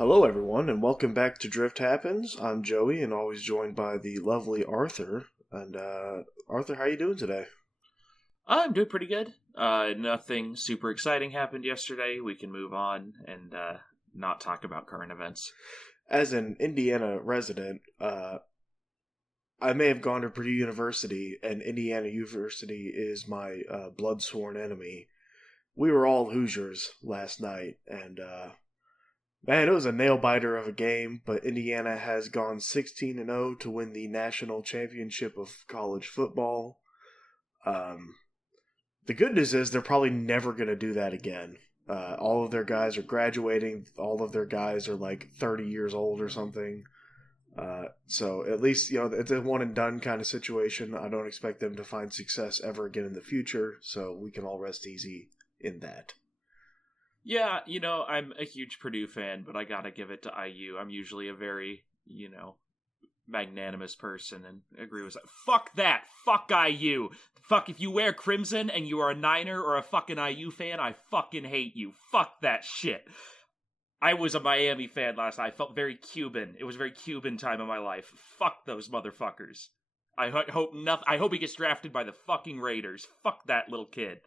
Hello, everyone, and welcome back to Drift Happens. I'm Joey, and always joined by the lovely Arthur. And Arthur, how you doing today? I'm doing pretty good. Nothing super exciting happened yesterday. We can move on and not talk about current events. As an Indiana resident, I may have gone to Purdue University, and Indiana University is my blood-sworn enemy. We were all Hoosiers last night, and man, it was a nail-biter of a game, but Indiana has gone 16-0 to win the national championship of college football. The good news is they're probably never going to do that again. All of their guys are graduating. All of their guys are like 30 years old or something. So at least, it's a one-and-done kind of situation. I don't expect them to find success ever again in the future, so we can all rest easy in that. Yeah, I'm a huge Purdue fan, but I gotta give it to IU. I'm usually a very, magnanimous person and agree with that. Fuck that! Fuck IU! Fuck, if you wear crimson and you are a Niner or a fucking IU fan, I fucking hate you. Fuck that shit. I was a Miami fan last night. I felt very Cuban. It was a very Cuban time of my life. Fuck those motherfuckers. I hope he gets drafted by the fucking Raiders. Fuck that little kid.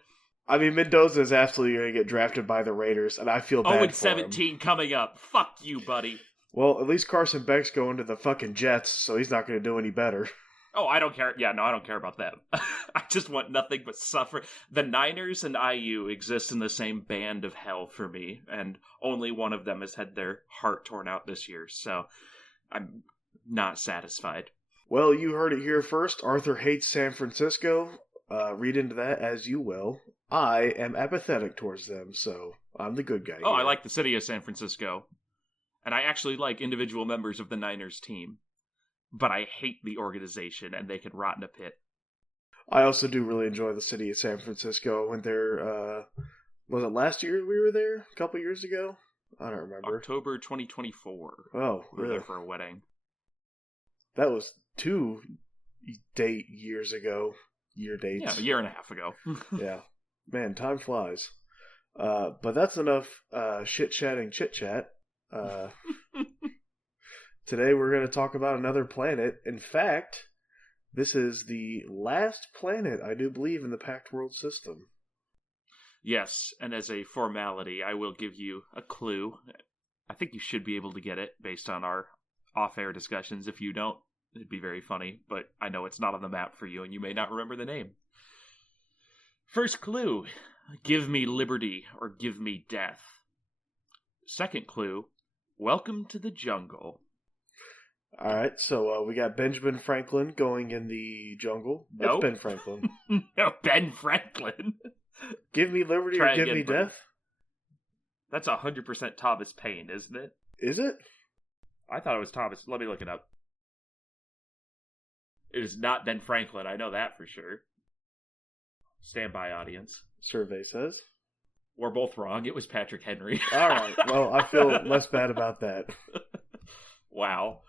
I mean, Mendoza is absolutely going to get drafted by the Raiders, and I feel bad for him. 0-17 coming up. Fuck you, buddy. Well, at least Carson Beck's going to the fucking Jets, so he's not going to do any better. Oh, I don't care. Yeah, no, I don't care about that. I just want nothing but suffer. The Niners and IU exist in the same band of hell for me, and only one of them has had their heart torn out this year, so I'm not satisfied. Well, you heard it here first. Arthur hates San Francisco. Read into that as you will. I am apathetic towards them, so I'm the good guy. Oh, here. I like the city of San Francisco. And I actually like individual members of the Niners team. But I hate the organization, and they can rot in a pit. I also do really enjoy the city of San Francisco. I went there, was it last year we were there? A couple years ago? I don't remember. October 2024. Oh, we were there for a wedding. That was 2 years ago. Year dates. Yeah, a year and a half ago. Yeah. Man, time flies. But that's enough shit-chatting chit-chat. Today we're going to talk about another planet. In fact, this is the last planet, I do believe, in the Pact World system. Yes, and as a formality, I will give you a clue. I think you should be able to get it based on our off-air discussions. If you don't, it'd be very funny, but I know it's not on the map for you, and you may not remember the name. First clue, give me liberty or give me death. Second clue, welcome to the jungle. Alright, so we got Benjamin Franklin going in the jungle. That's Ben Franklin. No, Ben Franklin. Give me liberty or give me death? That's 100% Thomas Paine, isn't it? Is it? I thought it was Thomas. Let me look it up. It is not Ben Franklin, I know that for sure. Stand by, audience. Survey says. We're both wrong. It was Patrick Henry. Alright, well, I feel less bad about that. Wow.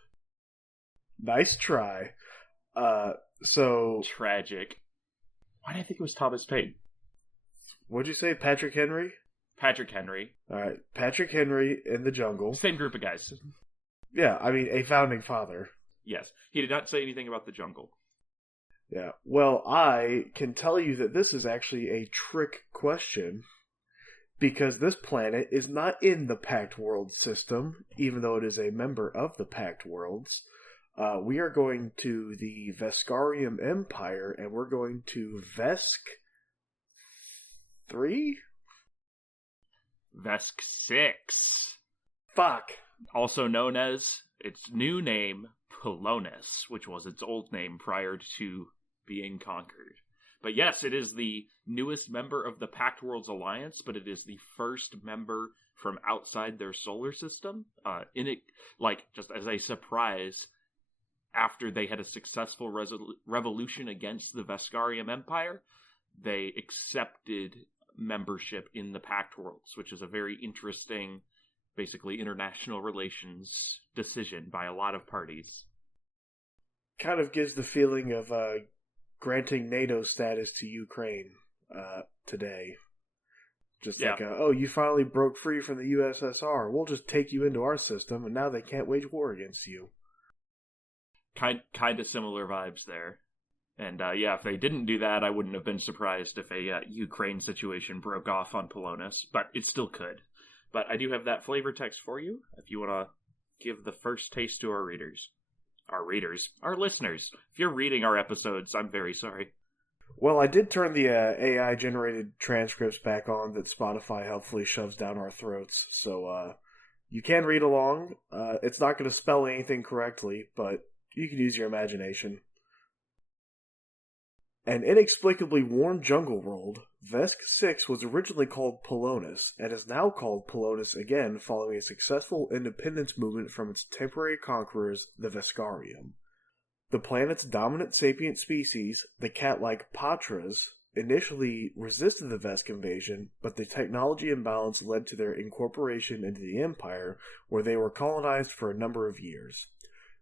Nice try. So... Tragic. Why did I think it was Thomas Paine? What'd you say, Patrick Henry? Patrick Henry. Alright, Patrick Henry in the jungle. Same group of guys. Yeah, I mean, a founding father. Yes, he did not say anything about the jungle. Yeah, well, I can tell you that this is actually a trick question, because this planet is not in the Pact World system, even though it is a member of the Pact Worlds. We are going to the Veskarium Empire, and we're going to Vesk 3? Vesk 6. Fuck. Also known as its new name, Pulonis, which was its old name prior to being conquered. But yes, it is the newest member of the Pact Worlds Alliance, but it is the first member from outside their solar system. Just as a surprise, after they had a successful revolution against the Veskarium Empire, they accepted membership in the Pact Worlds, which is a very interesting, basically international relations decision by a lot of parties. Kind of gives the feeling of granting NATO status to Ukraine today. Just like, oh, you finally broke free from the USSR. We'll just take you into our system, and now they can't wage war against you. Kind of similar vibes there. And if they didn't do that, I wouldn't have been surprised if a Ukraine situation broke off on Pulonis, but it still could. But I do have that flavor text for you, if you want to give the first taste to our readers. Our listeners. If you're reading our episodes, I'm very sorry. Well, I did turn the AI-generated transcripts back on that Spotify helpfully shoves down our throats, so you can read along. It's not going to spell anything correctly, but you can use your imagination. An inexplicably warm jungle world, Vesk 6 was originally called Pulonis, and is now called Pulonis again following a successful independence movement from its temporary conquerors, the Veskarium. The planet's dominant sapient species, the catlike Pahtras, initially resisted the Vesk invasion, but the technology imbalance led to their incorporation into the Empire, where they were colonized for a number of years.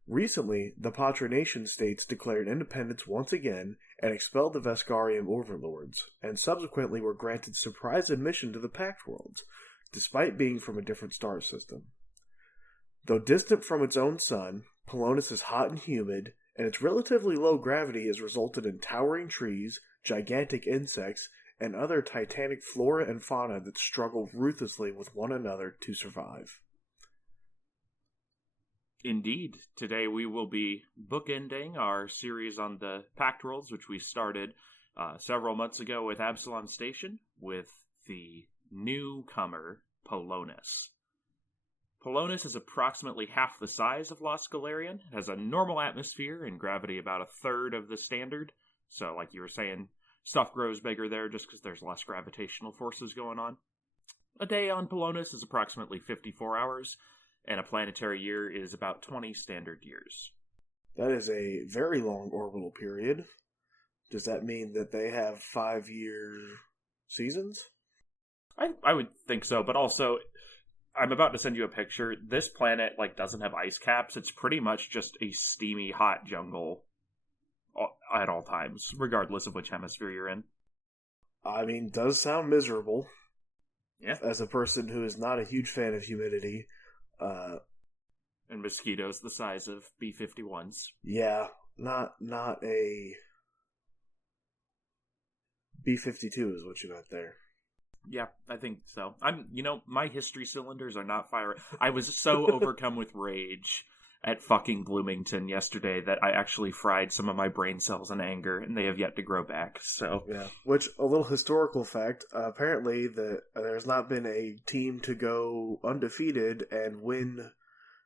Recently, the Pahtra nation-states declared independence once again and expelled the Veskarium overlords, and subsequently were granted surprise admission to the Pact Worlds, despite being from a different star system. Though distant from its own sun, Pulonis is hot and humid, and its relatively low gravity has resulted in towering trees, gigantic insects, and other titanic flora and fauna that struggle ruthlessly with one another to survive. Indeed. Today we will be bookending our series on the Pact Worlds, which we started several months ago with Absalom Station, with the newcomer, Pulonis. Pulonis is approximately half the size of Lost Galarian. It has a normal atmosphere and gravity about a third of the standard. So, like you were saying, stuff grows bigger there just because there's less gravitational forces going on. A day on Pulonis is approximately 54 hours, and a planetary year is about 20 standard years. That is a very long orbital period. Does that mean that they have 5-year seasons? I would think so, but also, I'm about to send you a picture. This planet doesn't have ice caps. It's pretty much just a steamy, hot jungle at all times, regardless of which hemisphere you're in. I mean, does sound miserable. Yeah. As a person who is not a huge fan of humidity. And mosquitoes the size of B-51s. Yeah, not a B-52 is what you meant there. Yeah, I think so. My history cylinders are not firing. I was so overcome with rage at fucking Bloomington yesterday that I actually fried some of my brain cells in anger, and they have yet to grow back, so. Yeah, which, a little historical fact, apparently there's not been a team to go undefeated and win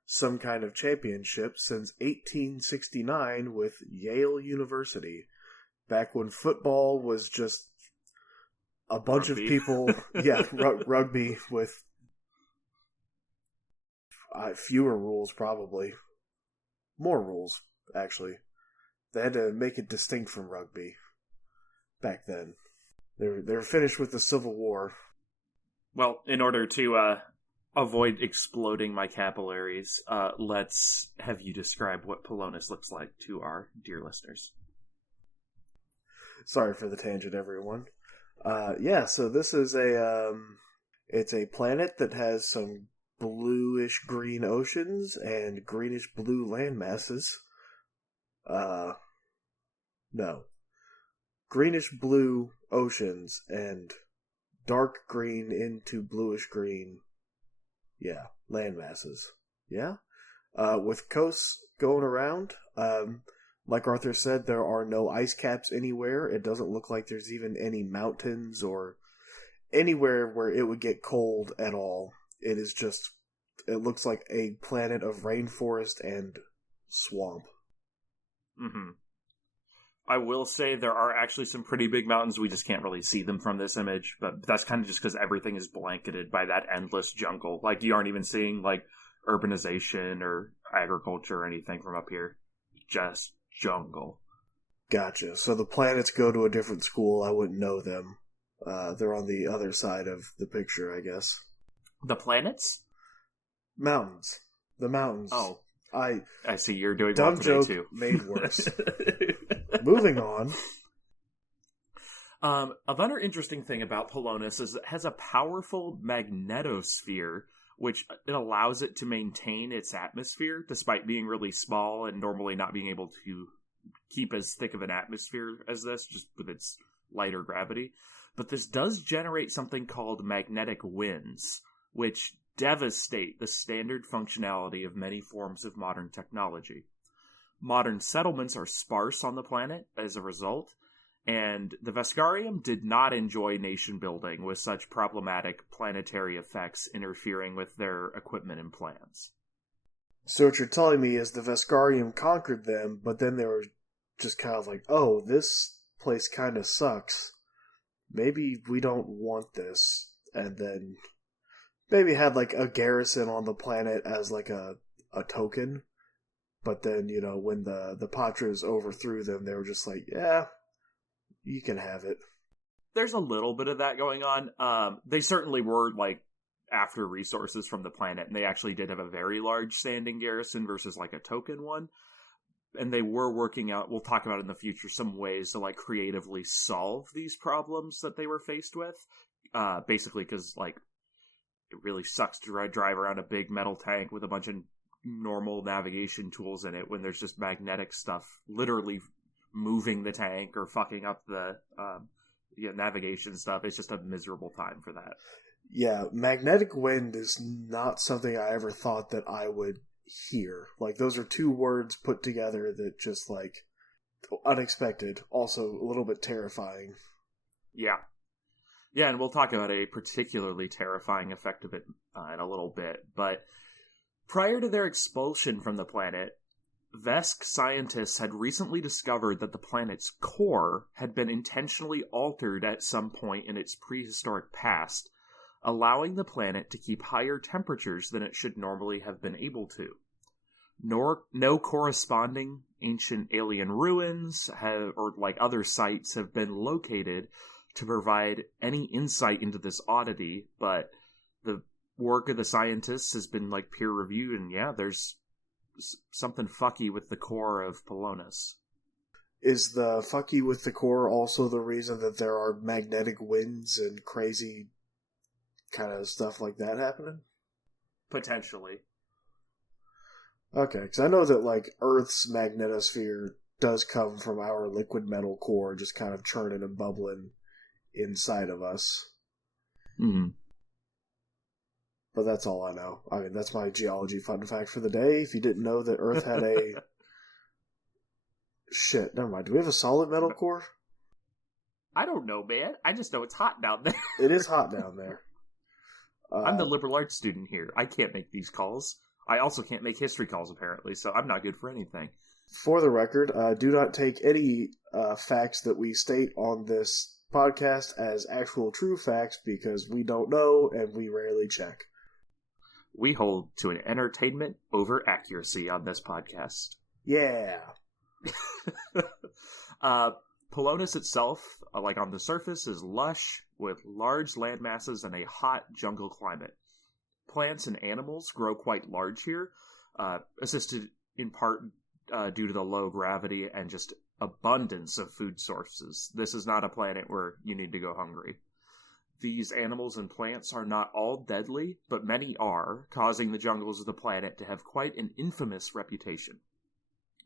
some kind of championship since 1869 with Yale University, back when football was just a bunch of people, rugby with fewer rules, probably. More rules, actually. They had to make it distinct from rugby back then. They were finished with the Civil War. Well, in order to avoid exploding my capillaries, let's have you describe what Pulonis looks like to our dear listeners. Sorry for the tangent, everyone. So this is it's a planet that has some bluish green oceans and greenish blue land masses. Greenish blue oceans and dark green into bluish green. Yeah, land masses. Yeah? With coasts going around, like Arthur said, there are no ice caps anywhere. It doesn't look like there's even any mountains or anywhere where it would get cold at all. It looks like a planet of rainforest and swamp. Mm-hmm. I will say there are actually some pretty big mountains. We just can't really see them from this image, but that's kind of just because everything is blanketed by that endless jungle. You aren't even seeing, urbanization or agriculture or anything from up here. Just jungle. Gotcha. So the planets go to a different school. I wouldn't know them. They're on the other side of the picture, I guess. The planets? Mountains. The mountains. Oh. I see you're doing dumb well today, joke too. Made worse. Moving on. Another interesting thing about Pulonis is it has a powerful magnetosphere, which it allows it to maintain its atmosphere despite being really small and normally not being able to keep as thick of an atmosphere as this, just with its lighter gravity. But this does generate something called magnetic winds, which devastate the standard functionality of many forms of modern technology. Modern settlements are sparse on the planet as a result, and the Veskarium did not enjoy nation building with such problematic planetary effects interfering with their equipment and plans. So what you're telling me is the Veskarium conquered them, but then they were just kind of like, oh, this place kind of sucks. Maybe we don't want this. And then maybe had like a garrison on the planet as like a token. But then, when the Pahtras overthrew them, they were just like, yeah, you can have it. There's a little bit of that going on. They certainly were, like, after resources from the planet, and they actually did have a very large standing garrison versus, like, a token one. And they were working out, we'll talk about in the future, some ways to, like, creatively solve these problems that they were faced with. Basically, because, like, it really sucks to drive around a big metal tank with a bunch of normal navigation tools in it when there's just magnetic stuff literally moving the tank or fucking up the navigation stuff. It's just a miserable time for that. Yeah, magnetic wind is not something I ever thought that I would hear. Like, those are two words put together that just, like, unexpected. Also, a little bit terrifying. Yeah. Yeah, and we'll talk about a particularly terrifying effect of it in a little bit. But prior to their expulsion from the planet, Vesk scientists had recently discovered that the planet's core had been intentionally altered at some point in its prehistoric past, allowing the planet to keep higher temperatures than it should normally have been able to. No corresponding ancient alien ruins or like other sites have been located to provide any insight into this oddity, but the work of the scientists has been like peer reviewed, and yeah, there's something fucky with the core of Pulonis. Is the fucky with the core also the reason that there are magnetic winds and crazy kind of stuff like that happening? Potentially. Okay, because I know that, like, Earth's magnetosphere does come from our liquid metal core just kind of churning and bubbling inside of us. Mm-hmm. But that's all I know. I mean, that's my geology fun fact for the day. If you didn't know that Earth had a... Shit, never mind. Do we have a solid metal core? I don't know, man. I just know it's hot down there. It is hot down there. I'm the liberal arts student here. I can't make these calls. I also can't make history calls, apparently, so I'm not good for anything. For the record, do not take any facts that we state on this podcast as actual true facts, because we don't know and we rarely check. We hold to an entertainment over accuracy on this podcast. Yeah. Pulonis itself, like on the surface, is lush with large land masses and a hot jungle climate. Plants and animals grow quite large here, assisted in part due to the low gravity and just abundance of food sources. This is not a planet where you need to go hungry. These animals and plants are not all deadly, but many are, causing the jungles of the planet to have quite an infamous reputation.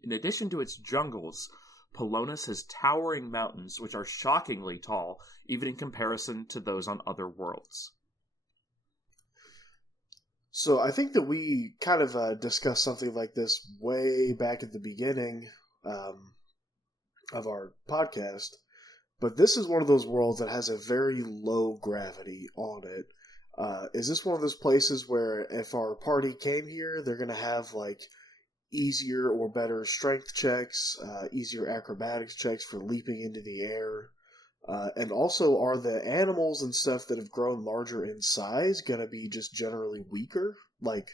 In addition to its jungles, Pulonis has towering mountains which are shockingly tall, even in comparison to those on other worlds. So I think that we kind of discussed something like this way back at the beginning of our podcast, but this is one of those worlds that has a very low gravity on it. Is this one of those places where if our party came here, they're going to have like easier or better strength checks, easier acrobatics checks for leaping into the air? And also, are the animals and stuff that have grown larger in size going to be just generally weaker? Like,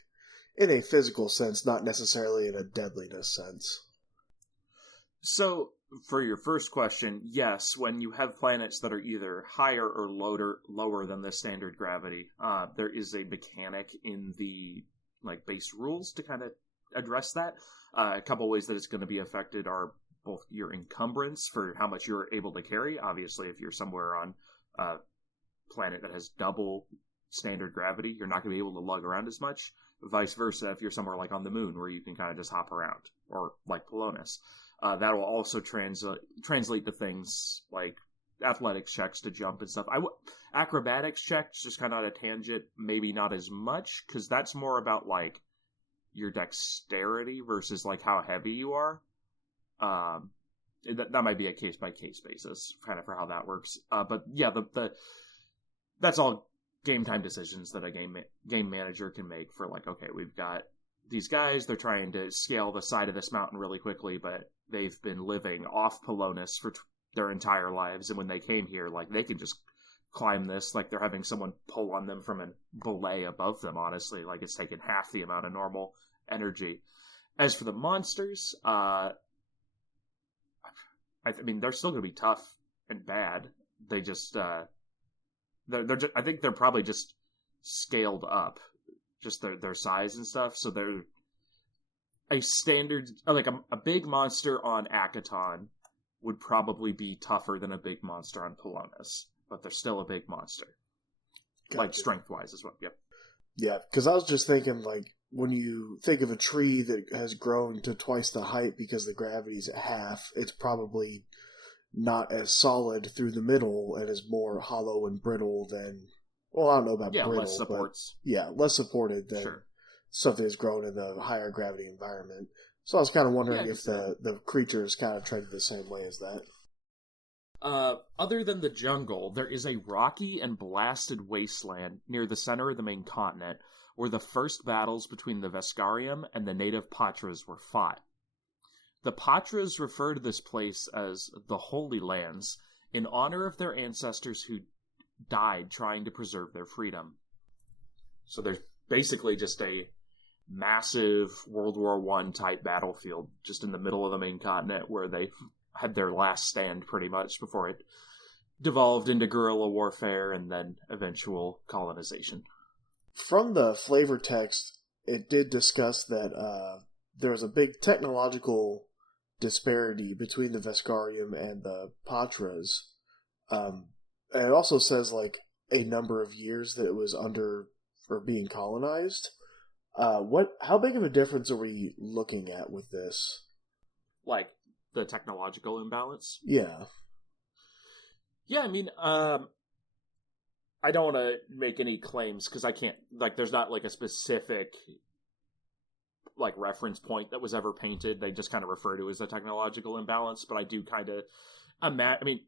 in a physical sense, not necessarily in a deadliness sense. So, for your first question, yes, when you have planets that are either higher or lower than the standard gravity, there is a mechanic in the base rules to kind of address that. A couple ways that it's going to be affected are both your encumbrance for how much you're able to carry. Obviously, if you're somewhere on a planet that has double standard gravity, you're not going to be able to lug around as much. Vice versa, if you're somewhere like on the moon where you can kind of just hop around, or like Pulonis. That will also translate to things like athletics checks to jump and stuff. Acrobatics checks, just kind of on a tangent, maybe not as much, because that's more about like your dexterity versus like how heavy you are. That might be a case by case basis, kind of for how that works. But yeah, that's all game time decisions that a game manager can make for like, okay, we've got these guys, they're trying to scale the side of this mountain really quickly, but they've been living off Pulonis for their entire lives, and when they came here, like, they can just climb this like they're having someone pull on them from a belay above them, honestly. Like, it's taken half the amount of normal energy. As for the monsters, I mean, they're still going to be tough and bad. They just, I think they're probably just scaled up, just their size and stuff. So they're a standard, like a big monster on Akaton would probably be tougher than a big monster on Pulonis, but they're still a big monster. Gotcha. Like strength-wise as well. Yep. Yeah, because I was just thinking, like, when you think of a tree that has grown to twice the height because the gravity's at half, it's probably not as solid through the middle and is more hollow and brittle than, well, I don't know about brittle, less supports. But yeah, less supported than something that's grown in a higher gravity environment. So I was kind of wondering if the creatures kind of treated the same way as that. Other than the jungle, there is a rocky and blasted wasteland near the center of the main continent where the first battles between the Veskarium and the native Pahtras were fought. The Pahtras refer to this place as the Holy Lands in honor of their ancestors who died trying to preserve their freedom. So there's basically just a massive World War I type battlefield just in the middle of the main continent where they had their last stand pretty much before it devolved into guerrilla warfare and then eventual colonization. From the flavor text, it did discuss that there was a big technological disparity between the Veskarium and the Pahtras. And it also says like a number of years that it was under or being colonized. How big of a difference are we looking at with this? Like the technological imbalance? Yeah. Yeah, I mean, I don't want to make any claims because I can't, like, there's not like a specific like reference point that was ever painted. They just kind of refer to it as a technological imbalance, but I do kind of I mean,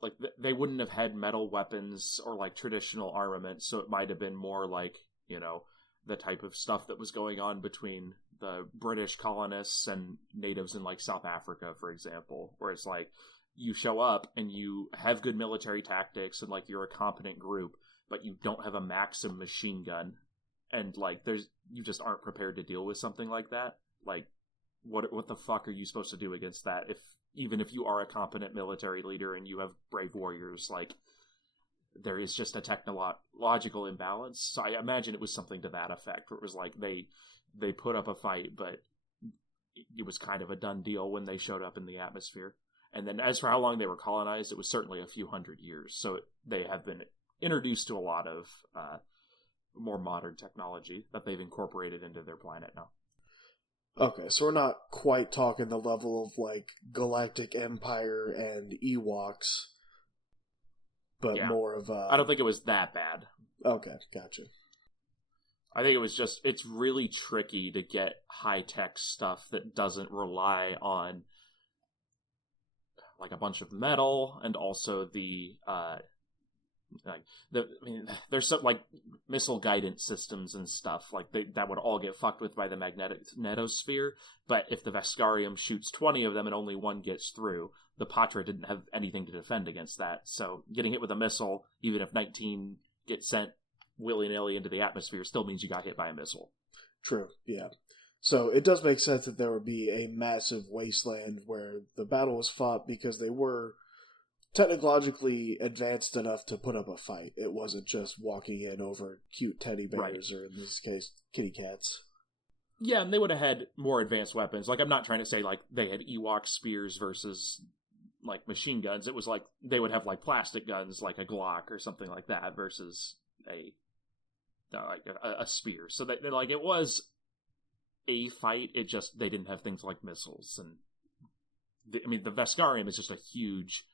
like, they wouldn't have had metal weapons or like traditional armament, so it might have been more like, you know, the type of stuff that was going on between the British colonists and natives in like South Africa, for example, where it's like you show up and you have good military tactics and like you're a competent group, but you don't have a Maxim machine gun, and like you just aren't prepared to deal with something like that. Like, what the fuck are you supposed to do against that? Even if you are a competent military leader and you have brave warriors, like, there is just a technological imbalance. So I imagine it was something to that effect, where it was like they put up a fight, but it was kind of a done deal when they showed up in the atmosphere. And then as for how long they were colonized, it was certainly a few hundred years. So they have been introduced to a lot of more modern technology that they've incorporated into their planet now. Okay, so we're not quite talking the level of like Galactic Empire and Ewoks, but more of I don't think it was that bad. Okay, gotcha. I think it was just, it's really tricky to get high-tech stuff that doesn't rely on like a bunch of metal, and also there's some like missile guidance systems and stuff like that would all get fucked with by the magnetosphere. But if the Veskarium shoots 20 of them and only one gets through, the Patra didn't have anything to defend against that. So getting hit with a missile, even if 19 get sent willy-nilly into the atmosphere, still means you got hit by a missile. True, yeah. So it does make sense that there would be a massive wasteland where the battle was fought because they were technologically advanced enough to put up a fight. It wasn't just walking in over cute teddy bears, or in this case, kitty cats. Yeah, and they would have had more advanced weapons. Like, I'm not trying to say, like, they had Ewok spears versus, like, machine guns. It was like, they would have, like, plastic guns, like a Glock or something like that, versus a spear. So, that, like, it was a fight. It just, they didn't have things like missiles. And, the Veskarium is just a huge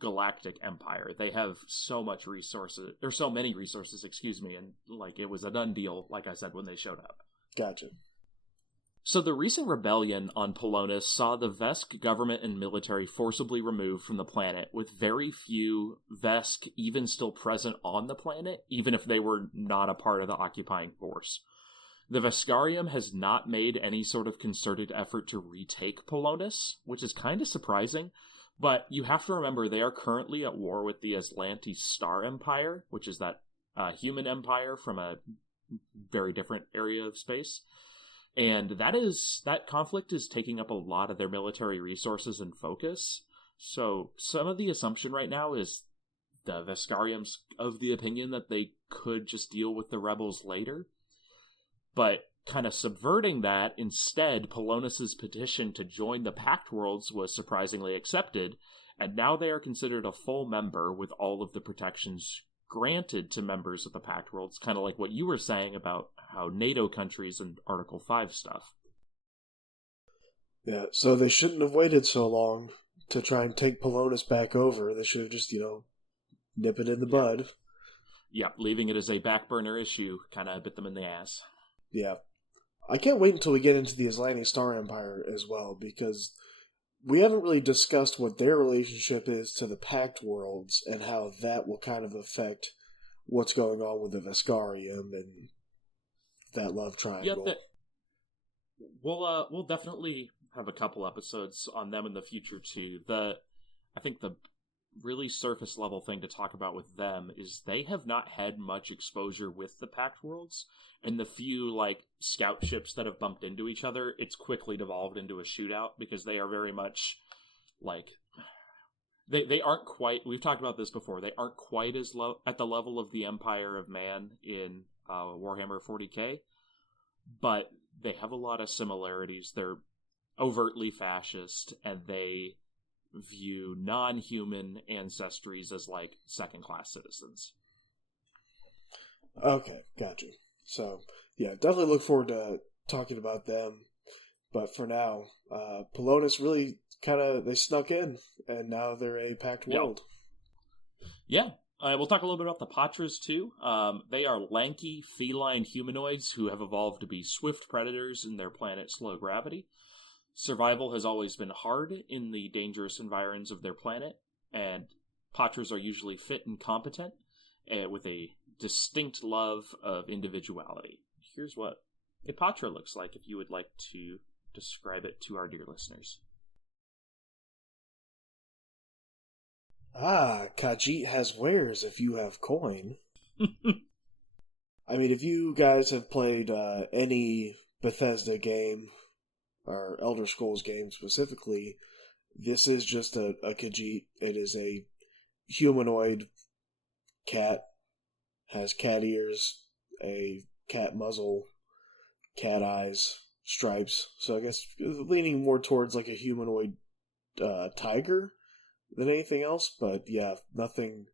galactic empire. They have so much resources, or so many resources, and, like, it was a done deal, like I said, when they showed up. Gotcha. So the recent rebellion on Pulonis saw the Vesk government and military forcibly removed from the planet, with very few Vesk even still present on the planet, even if they were not a part of the occupying force. The Veskarium has not made any sort of concerted effort to retake Pulonis, which is kind of surprising, but you have to remember they are currently at war with the Aslanti Star Empire, which is that human empire from a very different area of space. And that conflict is taking up a lot of their military resources and focus. So some of the assumption right now is the Veskarium's of the opinion that they could just deal with the rebels later. But kind of subverting that, instead, Pulonis' petition to join the Pact Worlds was surprisingly accepted, and now they are considered a full member with all of the protections granted to members of the Pact Worlds, kind of like what you were saying about how NATO countries and Article 5 stuff. Yeah, so they shouldn't have waited so long to try and take Pulonis back over. They should have just, nip it in the bud. Yeah, leaving it as a back burner issue kind of bit them in the ass. Yeah. I can't wait until we get into the Aslanti Star Empire as well, because we haven't really discussed what their relationship is to the Pact Worlds and how that will kind of affect what's going on with the Veskarium and that love triangle. Yeah, we'll definitely have a couple episodes on them in the future too. I think the really surface level thing to talk about with them is they have not had much exposure with the Pact Worlds, and the few like scout ships that have bumped into each other, it's quickly devolved into a shootout because they are very much like they aren't quite. We've talked about this before. They aren't quite as low at the level of the Empire of Man in Warhammer 40k, but they have a lot of similarities. They're overtly fascist, and they view non-human ancestries as like second-class citizens. Okay, gotcha. So, yeah, definitely look forward to talking about them. But for now, Pulonis really they snuck in, and now they're a packed world. Yeah. We'll talk a little bit about the Pahtras, too. They are lanky, feline humanoids who have evolved to be swift predators in their planet's slow gravity. Survival has always been hard in the dangerous environs of their planet, and Pahtras are usually fit and competent, with a distinct love of individuality. Here's what a Pahtra looks like, if you would like to describe it to our dear listeners. Khajiit has wares if you have coin. I mean, if you guys have played any Bethesda game, or Elder Scrolls game specifically, this is just a Khajiit. It is a humanoid cat, has cat ears, a cat muzzle, cat eyes, stripes. So I guess leaning more towards like a humanoid tiger than anything else. But yeah, nothing.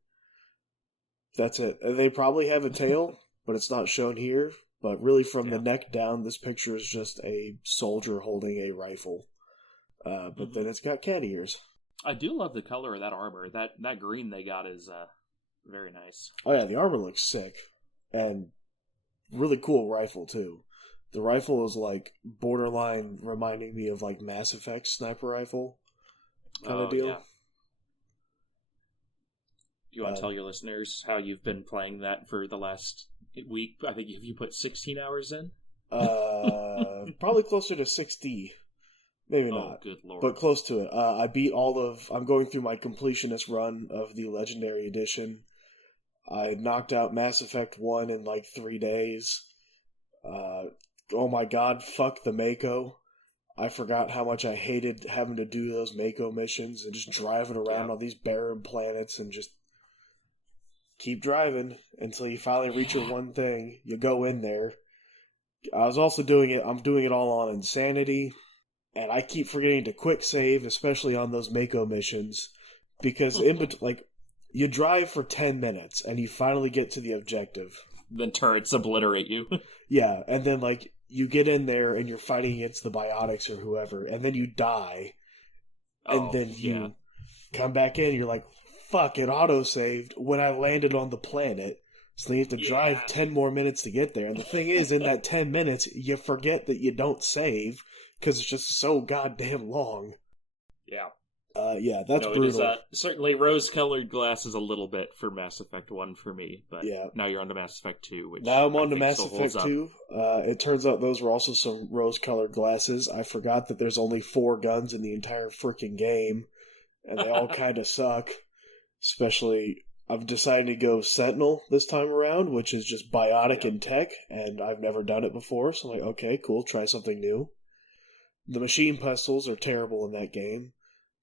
That's it. They probably have a tail, but it's not shown here. But really, from the neck down, this picture is just a soldier holding a rifle. But then it's got cat ears. I do love the color of that armor. That green they got is very nice. Oh yeah, the armor looks sick. And really cool rifle, too. The rifle is like borderline reminding me of like Mass Effect sniper rifle kind of deal. Yeah. Do you want to tell your listeners how you've been playing that for the last week? I think you put 16 hours in? Probably closer to 60. Maybe not. Good lord. But close to it. I beat I'm going through my completionist run of the Legendary Edition. I knocked out Mass Effect 1 in like 3 days. Oh my god, fuck the Mako. I forgot how much I hated having to do those Mako missions and just driving around on these barren planets and just keep driving until you finally reach your one thing. You go in there, I was also doing it. I'm doing it all on Insanity, and I keep forgetting to quick save, especially on those Mako missions, because like you drive for 10 minutes and you finally get to the objective. Then turrets obliterate you. Yeah, and then like you get in there and you're fighting against the biotics or whoever, and then you die, and then you come back in. You're like, "Fuck! It auto saved when I landed on the planet." So you have to drive 10 more minutes to get there. And the thing is, in that 10 minutes, you forget that you don't save because it's just so goddamn long. Yeah. That's brutal. It is, certainly rose-colored glasses a little bit for Mass Effect 1 for me, but now you're on to Mass Effect 2, which now I'm on to Mass Effect 2. It turns out those were also some rose-colored glasses. I forgot that there's only 4 guns in the entire freaking game, and they all kind of suck. Especially, I've decided to go Sentinel this time around, which is just biotic and tech, and I've never done it before, so I'm like, okay, cool, try something new. The machine pistols are terrible in that game.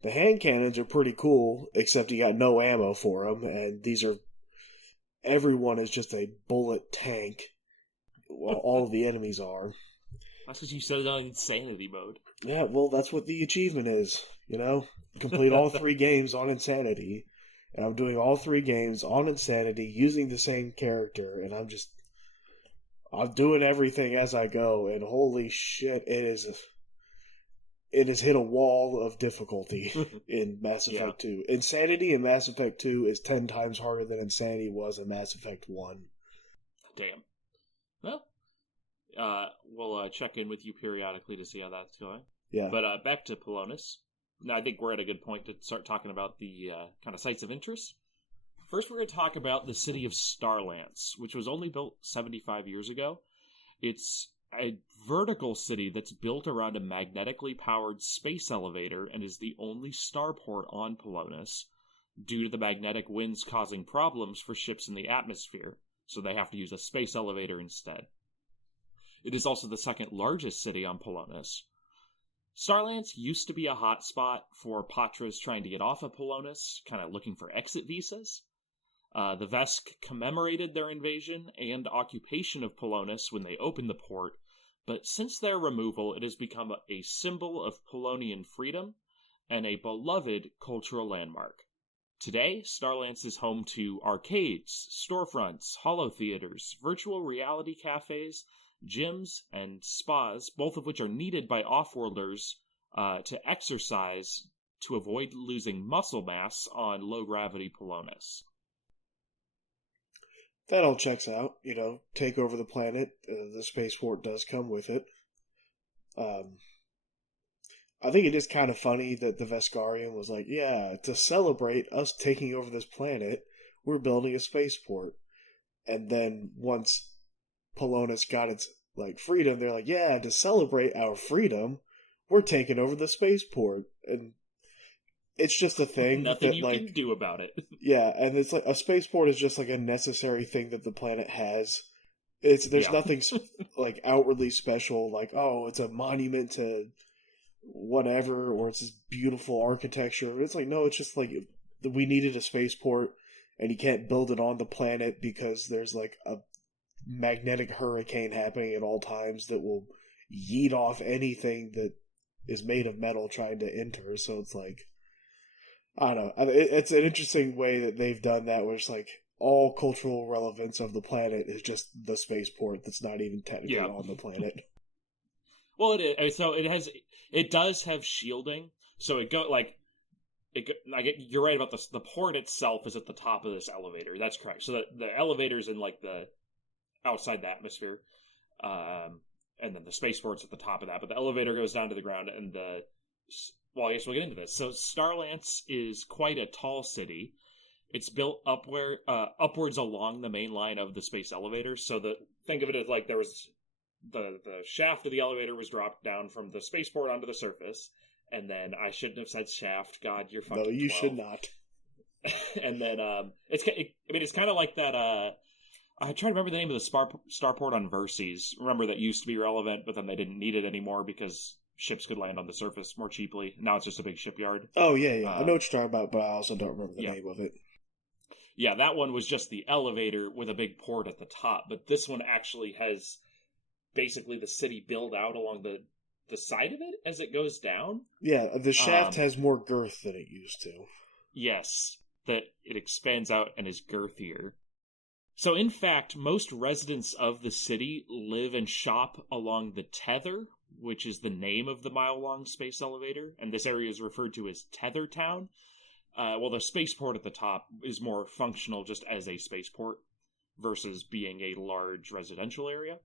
The hand cannons are pretty cool, except you got no ammo for them, and everyone is just a bullet tank. Well, all of the enemies are. That's because you set it on Insanity mode. Yeah, well, that's what the achievement is, Complete all 3 games on Insanity. And I'm doing all 3 games on Insanity using the same character, and I'm doing everything as I go, and holy shit, it has hit a wall of difficulty in Mass Effect 2. Insanity in Mass Effect 2 is 10 times harder than Insanity was in Mass Effect 1. Damn. Well, we'll check in with you periodically to see how that's going. Yeah. But back to Pulonis. Now, I think we're at a good point to start talking about the kind of sites of interest. First, we're going to talk about the city of Starlance, which was only built 75 years ago. It's a vertical city that's built around a magnetically powered space elevator and is the only starport on Pulonis due to the magnetic winds causing problems for ships in the atmosphere, so they have to use a space elevator instead. It is also the second largest city on Pulonis. Starlance used to be a hotspot for Pahtras trying to get off of Pulonis, kind of looking for exit visas. The Vesk commemorated their invasion and occupation of Pulonis when they opened the port, but since their removal, it has become a symbol of Pulonian freedom and a beloved cultural landmark. Today, Starlance is home to arcades, storefronts, holo-theaters, virtual reality cafes, gyms, and spas, both of which are needed by off-worlders to exercise to avoid losing muscle mass on low-gravity Pulonis. That all checks out, take over the planet. The spaceport does come with it. I think it is kind of funny that the Veskarian was like, yeah, to celebrate us taking over this planet, we're building a spaceport. And then once Pulonis got its freedom, they're like, yeah, to celebrate our freedom, we're taking over the spaceport. And it's just a thing nothing you can do about it. Yeah, and it's like a spaceport is just a necessary thing that the planet has. There's nothing outwardly special, it's a monument to whatever, or it's this beautiful architecture. It's no, it's just we needed a spaceport, and you can't build it on the planet because there's a magnetic hurricane happening at all times that will yeet off anything that is made of metal trying to enter. So it's I don't know. It's an interesting way that they've done that, where it's all cultural relevance of the planet is just the spaceport that's not even technically on the planet. Well, it is. So it does have shielding. So you're right about this. The port itself is at the top of this elevator. That's correct. So the elevator's in the outside the atmosphere, and then the spaceport's at the top of that. But the elevator goes down to the ground, and I guess we'll get into this. So Starlance is quite a tall city. It's built upwards along the main line of the space elevator. So think of it as there was the shaft of the elevator was dropped down from the spaceport onto the surface, and then I shouldn't have said shaft. God, you're fucking. No, you 12. should not. And then it's kind of like that. I try to remember the name of the starport on Verces. Remember that used to be relevant, but then they didn't need it anymore because ships could land on the surface more cheaply. Now it's just a big shipyard. Oh, yeah. I know what you're talking about, but I also don't remember the name of it. Yeah, that one was just the elevator with a big port at the top, but this one actually has basically the city build out along the side of it as it goes down. Yeah, the shaft has more girth than it used to. Yes, that it expands out and is girthier. So in fact, most residents of the city live and shop along the Tether, which is the name of the mile-long space elevator, and this area is referred to as Tether Town. Well, the spaceport at the top is more functional just as a spaceport versus being a large residential area.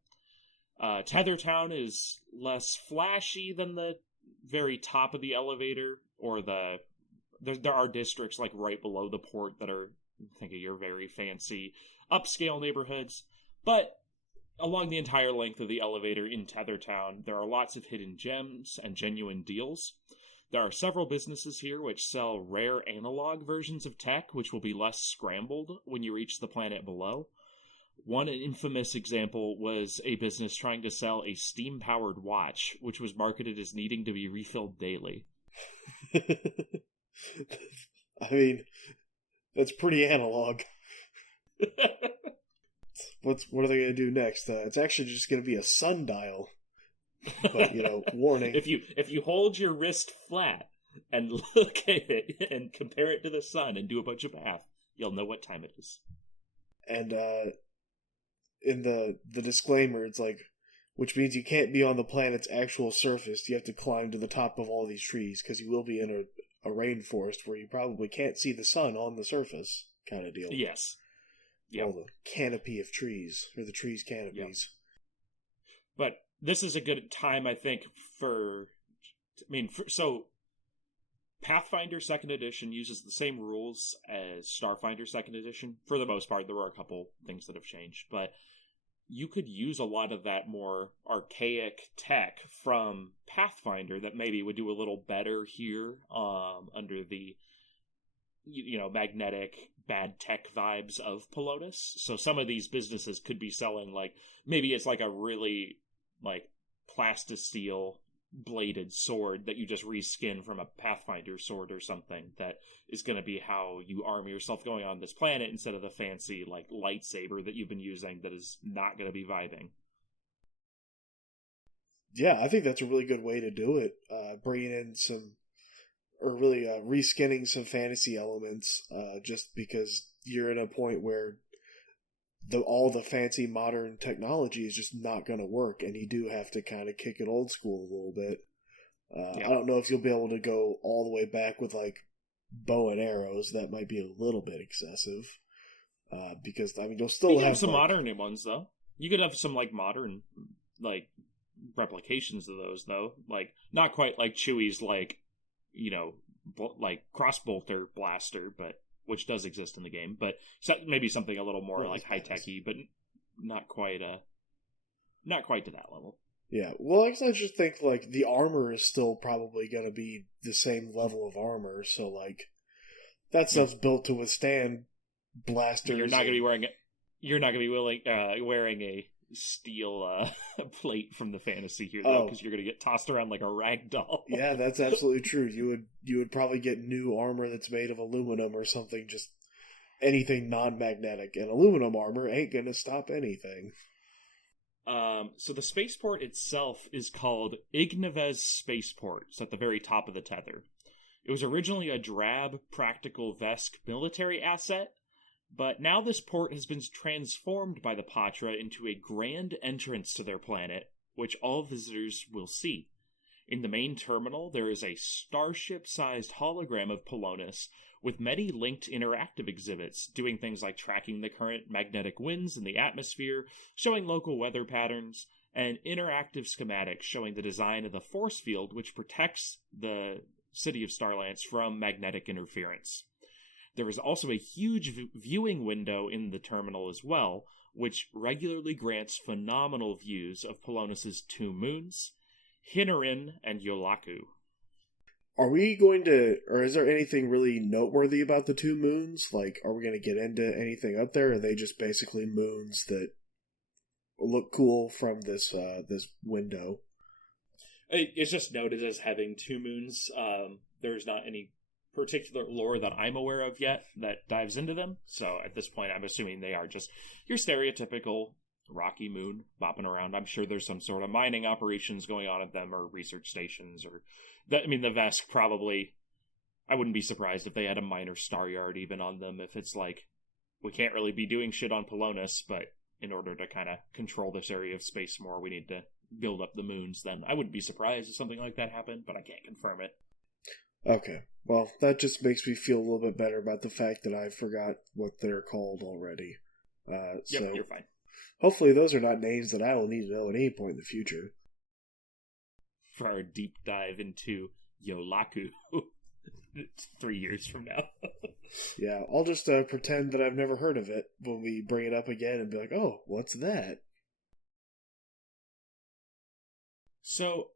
Tether Town is less flashy than the very top of the elevator, or there are districts like right below the port that are, think of your very fancy upscale neighborhoods, but along the entire length of the elevator in Tether Town, there are lots of hidden gems and genuine deals. There are several businesses here which sell rare analog versions of tech, which will be less scrambled when you reach the planet below. One infamous example was a business trying to sell a steam-powered watch, which was marketed as needing to be refilled daily. I mean, that's pretty analog. What are they going to do next? It's actually just going to be a sundial. But, warning. If you hold your wrist flat and look at it and compare it to the sun and do a bunch of math, you'll know what time it is. And in the disclaimer, it's like, which means you can't be on the planet's actual surface. You have to climb to the top of all these trees, because you will be in a rainforest where you probably can't see the sun on the surface, kind of deal. Yes. Yep. All the canopy of trees, or the trees' canopies. Yep. But this is a good time, I think, so Pathfinder 2nd Edition uses the same rules as Starfinder 2nd Edition. For the most part, there were a couple things that have changed, but you could use a lot of that more archaic tech from Pathfinder that maybe would do a little better here under the magnetic bad tech vibes of Pulonis. So some of these businesses could be selling, like, maybe it's like a really plastisteel bladed sword that you just reskin from a Pathfinder sword or something, that is going to be how you arm yourself going on this planet instead of the fancy lightsaber that you've been using that is not going to be vibing. Yeah, I think that's a really good way to do it. Bringing in reskinning some fantasy elements, just because you're in a point where all the fancy modern technology is just not going to work, and you do have to kind of kick it old school a little bit. I don't know if you'll be able to go all the way back with bow and arrows. That might be a little bit excessive, because you'll still have some modern ones though. You could have some modern replications of those though, not quite like Chewie's crossbolter blaster, but which does exist in the game, but maybe something a little more high-techy, but not quite to that level. Yeah, well, I guess I just think the armor is still probably going to be the same level of armor, so that stuff's built to withstand blasters. You're not going to be wearing it. You're not going to be wearing a steel plate from the fantasy here, though, because you're going to get tossed around like a rag doll. Yeah, that's absolutely true. You would probably get new armor that's made of aluminum or something, just anything non-magnetic, and aluminum armor ain't going to stop anything. So the spaceport itself is called Ignavez Spaceport. It's at the very top of the Tether. It was originally a drab, practical Vesk military asset, but now this port has been transformed by the Pahtra into a grand entrance to their planet, which all visitors will see. In the main terminal, there is a starship-sized hologram of Pulonis with many linked interactive exhibits, doing things like tracking the current magnetic winds in the atmosphere, showing local weather patterns, and interactive schematics showing the design of the force field which protects the city of Starlance from magnetic interference. There is also a huge viewing window in the terminal as well, which regularly grants phenomenal views of Pulonis' two moons, Hinarin and Yolaku. Are we going to, or is there anything really noteworthy about the two moons? Are we going to get into anything up there, or are they just basically moons that look cool from this window? It's just noted as having two moons. There's not any particular lore that I'm aware of yet that dives into them, so at this point I'm assuming they are just your stereotypical rocky moon bopping around. I'm sure there's some sort of mining operations going on at them, or research stations, or the Vesk probably. I wouldn't be surprised if they had a minor star yard even on them, if it's like, we can't really be doing shit on Pulonis, but in order to kind of control this area of space more, we need to build up the moons. Then I wouldn't be surprised if something like that happened, but I can't confirm it. Okay, well, that just makes me feel a little bit better about the fact that I forgot what they're called already. Yep, so you're fine. Hopefully those are not names that I will need to know at any point in the future. For our deep dive into Yolaku 3 years from now. Yeah, I'll just pretend that I've never heard of it when we bring it up again and be like, oh, what's that? So,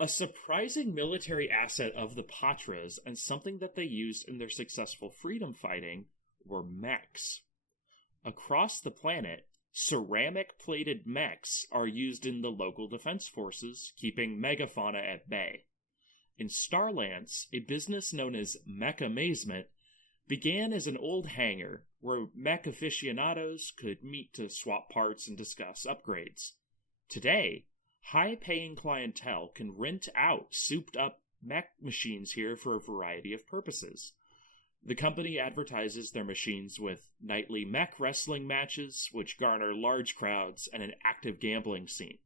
a surprising military asset of the Pahtras, and something that they used in their successful freedom fighting, were mechs. Across the planet, ceramic-plated mechs are used in the local defense forces, keeping megafauna at bay. In Starlance, a business known as Mech Amazement began as an old hangar where mech aficionados could meet to swap parts and discuss upgrades. Today, high-paying clientele can rent out souped-up mech machines here for a variety of purposes. The company advertises their machines with nightly mech wrestling matches, which garner large crowds and an active gambling scene.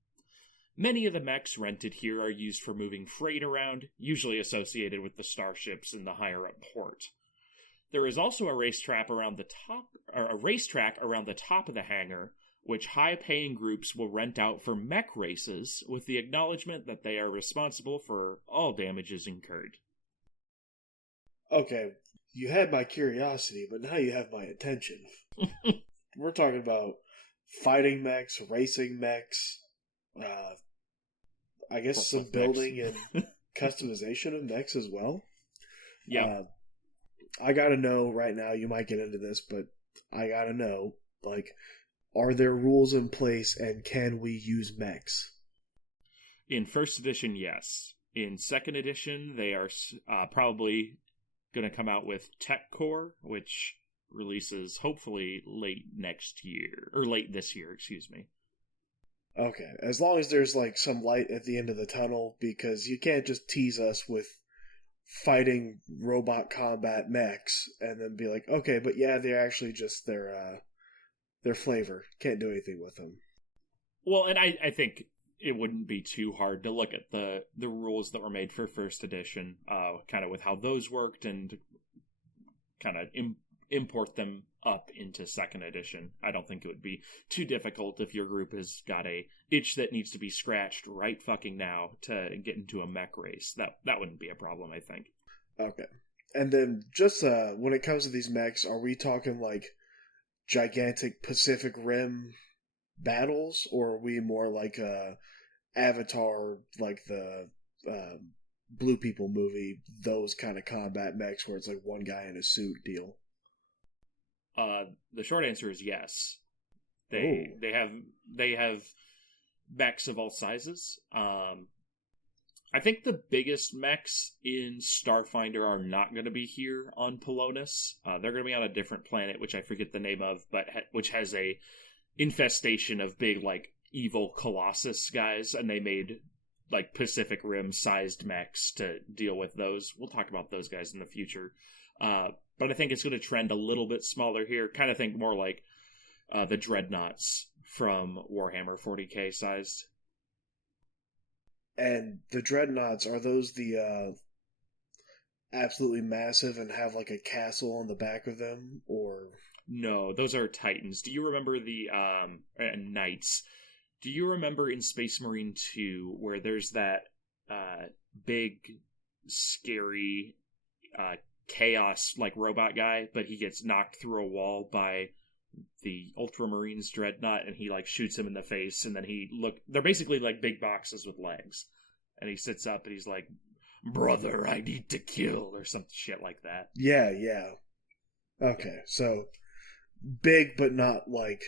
Many of the mechs rented here are used for moving freight around, usually associated with the starships in the higher-up port. There is also a racetrack around the top of the hangar, which high-paying groups will rent out for mech races, with the acknowledgement that they are responsible for all damages incurred. Okay, you had my curiosity, but now you have my attention. We're talking about fighting mechs, racing mechs, I guess some building and customization of mechs as well. Yeah. I gotta know right now, you might get into this, but I gotta know, like, are there rules in place and can we use mechs? In first edition, yes. In second edition, they are probably going to come out with Tech Core, which releases hopefully late this year, excuse me. Okay, as long as there's like some light at the end of the tunnel, because you can't just tease us with fighting robot combat mechs and then be like, okay, but yeah, they're actually just their flavor. Can't do anything with them. Well, and I think it wouldn't be too hard to look at the rules that were made for first edition, kind of with how those worked, and kind of import them up into second edition. I don't think it would be too difficult if your group has got a itch that needs to be scratched right fucking now to get into a mech race. That wouldn't be a problem, I think. Okay. And then just when it comes to these mechs, are we talking like gigantic Pacific Rim battles, or are we more like Avatar, like the Blue People movie, those kind of combat mechs where it's like one guy in a suit deal? The short answer is yes. They have mechs of all sizes. I think the biggest mechs in Starfinder are not going to be here on Pulonis. They're going to be on a different planet, which I forget the name of, but which has a infestation of big, like, evil Colossus guys, and they made, like, Pacific Rim-sized mechs to deal with those. We'll talk about those guys in the future. But I think it's going to trend a little bit smaller here. Kind of think more like the Dreadnoughts from Warhammer 40k sized. And the Dreadnoughts, are those the absolutely massive and have like a castle on the back of them, or? No, those are Titans. Do you remember the Knights? Do you remember in Space Marine 2 where there's that big, scary chaos like robot guy, but he gets knocked through a wall by the Ultramarines Dreadnought, and he like shoots him in the face, and then they're basically like big boxes with legs, and he sits up and he's like, "Brother, I need to kill," or some shit like that. Yeah. Okay, so big, but not like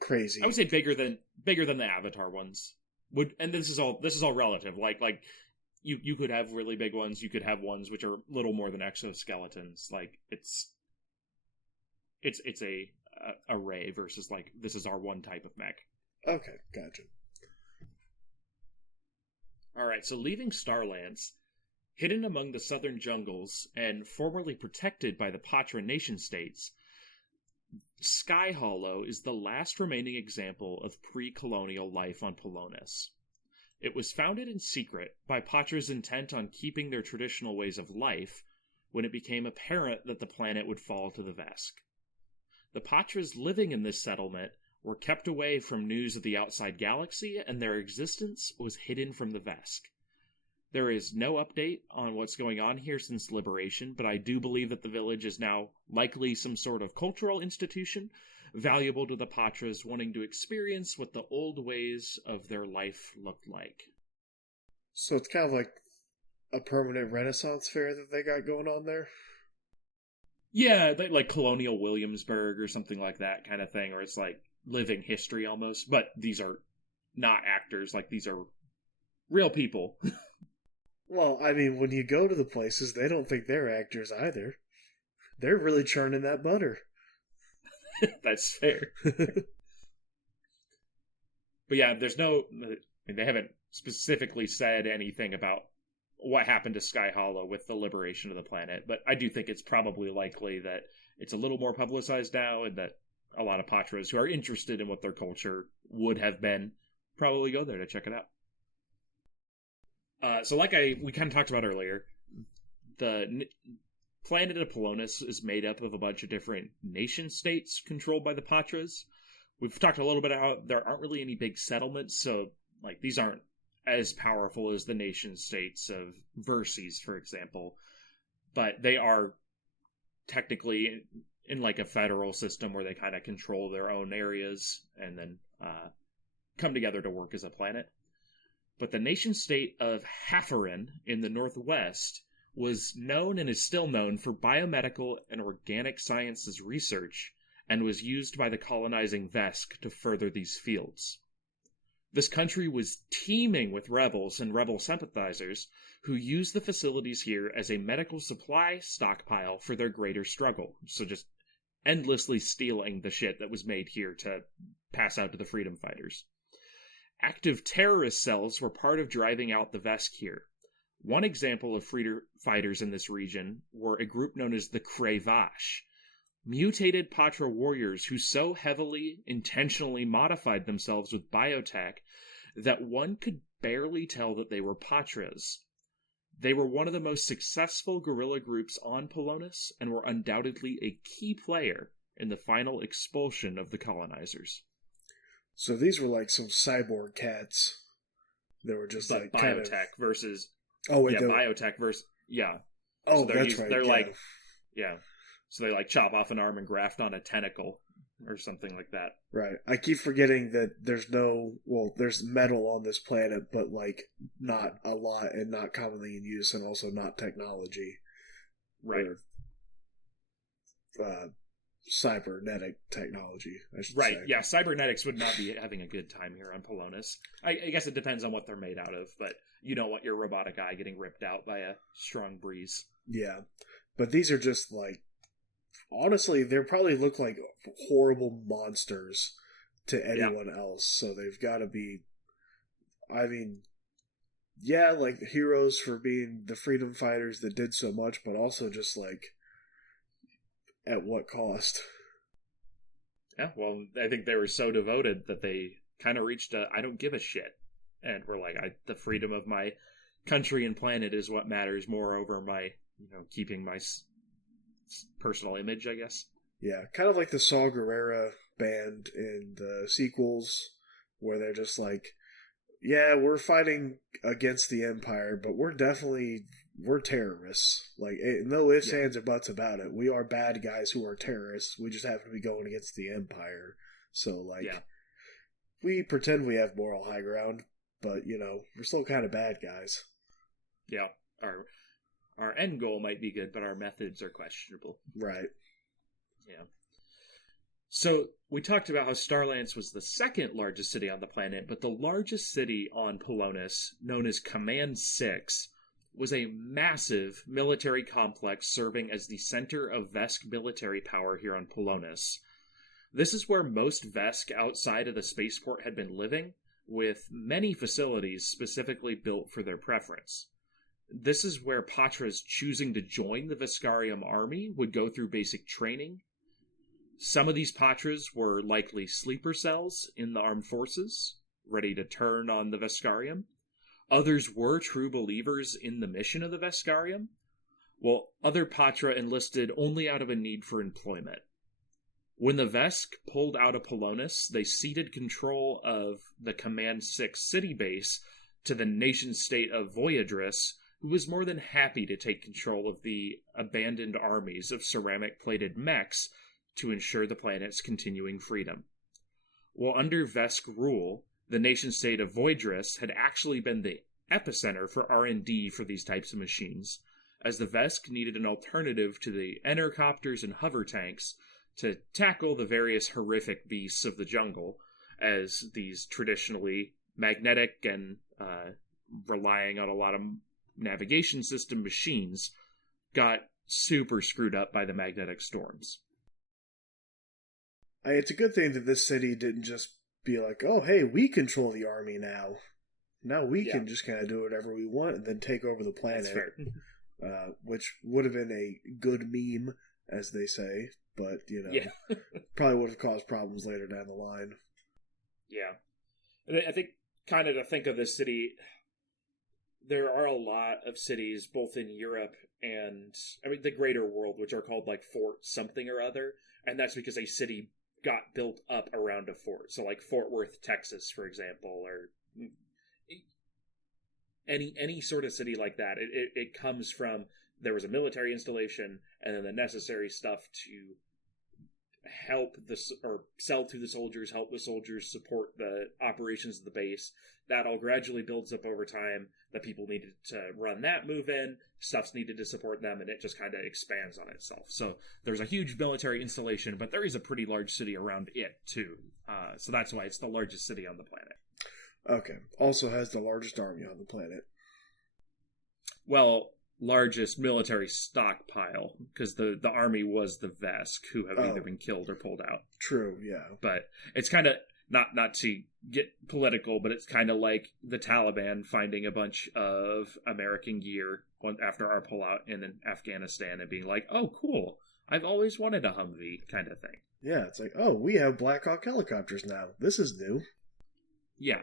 crazy. I would say bigger than the Avatar ones. And this is all relative. Like you could have really big ones. You could have ones which are little more than exoskeletons. Like it's a array versus like this is our one type of mech. Okay, gotcha. All right, so leaving Starlands, hidden among the southern jungles and formerly protected by the Pahtra nation-states, Sky Hollow is the last remaining example of pre-colonial life on Pulonis. It was founded in secret by Pahtras' intent on keeping their traditional ways of life when it became apparent that the planet would fall to the Vesk. The Pahtras living in this settlement were kept away from news of the outside galaxy, and their existence was hidden from the Vesk. There is no update on what's going on here since liberation, but I do believe that the village is now likely some sort of cultural institution, valuable to the Pahtras wanting to experience what the old ways of their life looked like. So it's kind of like a permanent Renaissance fair that they got going on there? Yeah, like Colonial Williamsburg or something like that kind of thing, or it's like living history almost, but these are not actors, like these are real people. Well, I mean, when you go to the places, they don't think they're actors either. They're really churning that butter. That's fair. But yeah, they haven't specifically said anything about what happened to Sky Hollow with the liberation of the planet, but I do think it's probably likely that it's a little more publicized now, and that a lot of Pahtras who are interested in what their culture would have been probably go there to check it out. So like we kind of talked about earlier, the planet of Pulonis is made up of a bunch of different nation-states controlled by the Pahtras. We've talked a little bit about how there aren't really any big settlements, so like these aren't as powerful as the nation-states of Verces, for example. But they are technically in like a federal system where they kind of control their own areas and then come together to work as a planet. But the nation-state of Hafarin in the northwest was known and is still known for biomedical and organic sciences research, and was used by the colonizing Vesk to further these fields. This country was teeming with rebels and rebel sympathizers who used the facilities here as a medical supply stockpile for their greater struggle. So just endlessly stealing the shit that was made here to pass out to the freedom fighters. Active terrorist cells were part of driving out the Vesk here. One example of freedom fighters in this region were a group known as the Krevash, mutated Pahtra warriors who so heavily, intentionally modified themselves with biotech that one could barely tell that they were Pahtras. They were one of the most successful guerrilla groups on Pulonis and were undoubtedly a key player in the final expulsion of the colonizers. So these were like some cyborg cats. They were just but like biotech kind of... versus... Oh, wait, biotech versus... Yeah. Oh, so that's right. They're like... Yeah. So they like chop off an arm and graft on a tentacle or something like that. Right. I keep forgetting that there's there's metal on this planet, but like not a lot and not commonly in use, and also not technology. Right. Or, cybernetic technology, I should say. Right, yeah, cybernetics would not be having a good time here on Pulonis. I guess it depends on what they're made out of, but you don't want your robotic eye getting ripped out by a strong breeze. Yeah, but these are just like, honestly, they probably look like horrible monsters to anyone else, so they've got to be, I mean, yeah, like heroes for being the freedom fighters that did so much, but also just like, at what cost? Yeah, well, I think they were so devoted that they kind of reached a I don't give a shit. And we're like, the freedom of my country and planet is what matters more over my, keeping my personal image, I guess. Yeah, kind of like the Saw Gerrera band in the sequels, where they're just like, yeah, we're fighting against the Empire, but we're terrorists. Like, no ifs, ands, or buts about it. We are bad guys who are terrorists. We just happen to be going against the Empire. So, like, we pretend we have moral high ground, but, we're still kind of bad guys. Yeah. Our end goal might be good, but our methods are questionable. Right. Yeah. So, we talked about how Starlands was the second largest city on the planet, but the largest city on Pulonis, known as Command 6, was a massive military complex serving as the center of Vesk military power here on Pulonis. This is where most Vesk outside of the spaceport had been living, with many facilities specifically built for their preference. This is where Pahtras choosing to join the Veskarium army would go through basic training. Some of these Pahtras were likely sleeper cells in the armed forces, ready to turn on the Veskarium. Others were true believers in the mission of the Veskarium, while other Pahtra enlisted only out of a need for employment. When the Vesk pulled out of Pulonis, they ceded control of the Command 6 city base to the nation-state of Voyadris, who was more than happy to take control of the abandoned armies of ceramic-plated mechs to ensure the planet's continuing freedom. While under Vesk rule, the nation-state of Voidris had actually been the epicenter for R&D for these types of machines, as the Vesk needed an alternative to the entercopters and hover tanks to tackle the various horrific beasts of the jungle, as these traditionally magnetic and relying on a lot of navigation system machines got super screwed up by the magnetic storms. It's a good thing that this city didn't just be like, oh, hey, we control the army now. Now we can just kind of do whatever we want and then take over the planet. That's fair. Which would have been a good meme, as they say, but, probably would have caused problems later down the line. Yeah. I think, kind of to think of this city, there are a lot of cities, both in Europe and, the greater world, which are called, Fort something or other, and that's because a city got built up around a fort. So, Fort Worth, Texas, for example, or any sort of city like that. It comes from, there was a military installation, and then the necessary stuff to help or sell to the soldiers, help the soldiers support the operations of the base. That all gradually builds up over time. The people needed to run that move in, stuff's needed to support them, and it just kind of expands on itself. So there's a huge military installation, but there is a pretty large city around it too. So that's why it's the largest city on the planet. Okay. Also has the largest army on the planet. Well, largest military stockpile, because the army was the Vesk, who have either been killed or pulled out. True, yeah. But it's kind of, not to get political, but it's kind of like the Taliban finding a bunch of American gear after our pullout in Afghanistan and being like, oh, cool, I've always wanted a Humvee, kind of thing. Yeah, it's like, oh, we have Black Hawk helicopters now. This is new. Yeah,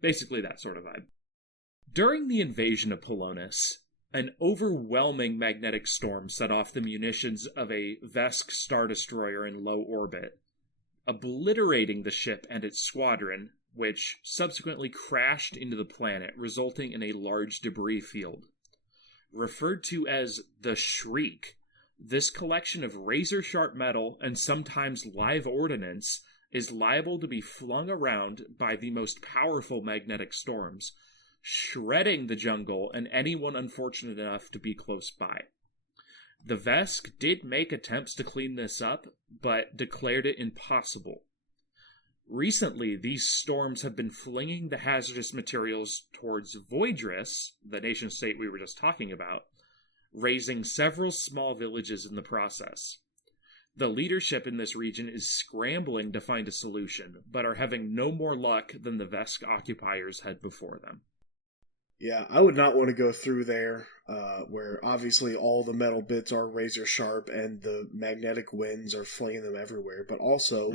basically that sort of vibe. During the invasion of Pulonis, an overwhelming magnetic storm set off the munitions of a Vesk Star Destroyer in low orbit, obliterating the ship and its squadron, which subsequently crashed into the planet, resulting in a large debris field. Referred to as the Shriek, this collection of razor-sharp metal and sometimes live ordnance is liable to be flung around by the most powerful magnetic storms, shredding the jungle and anyone unfortunate enough to be close by. The Vesk did make attempts to clean this up, but declared it impossible. Recently, these storms have been flinging the hazardous materials towards Voidris, the nation-state we were just talking about, razing several small villages in the process. The leadership in this region is scrambling to find a solution, but are having no more luck than the Vesk occupiers had before them. Yeah, I would not want to go through there, where obviously all the metal bits are razor sharp and the magnetic winds are flinging them everywhere, but also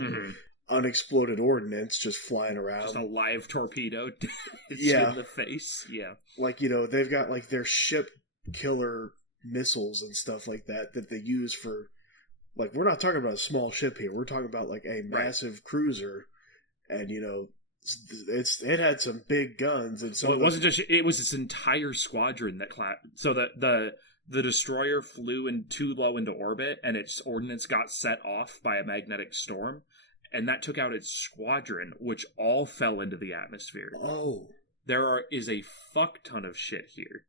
unexploded ordnance just flying around. Just a live torpedo in the face. Yeah. They've got their ship killer missiles and stuff like that they use for, we're not talking about a small ship here. We're talking about a massive cruiser, and it had some big guns, and so it wasn't just, it was this entire squadron that so that the destroyer flew in too low into orbit, and its ordnance got set off by a magnetic storm, and that took out its squadron, which all fell into the atmosphere. There is a fuck ton of shit here.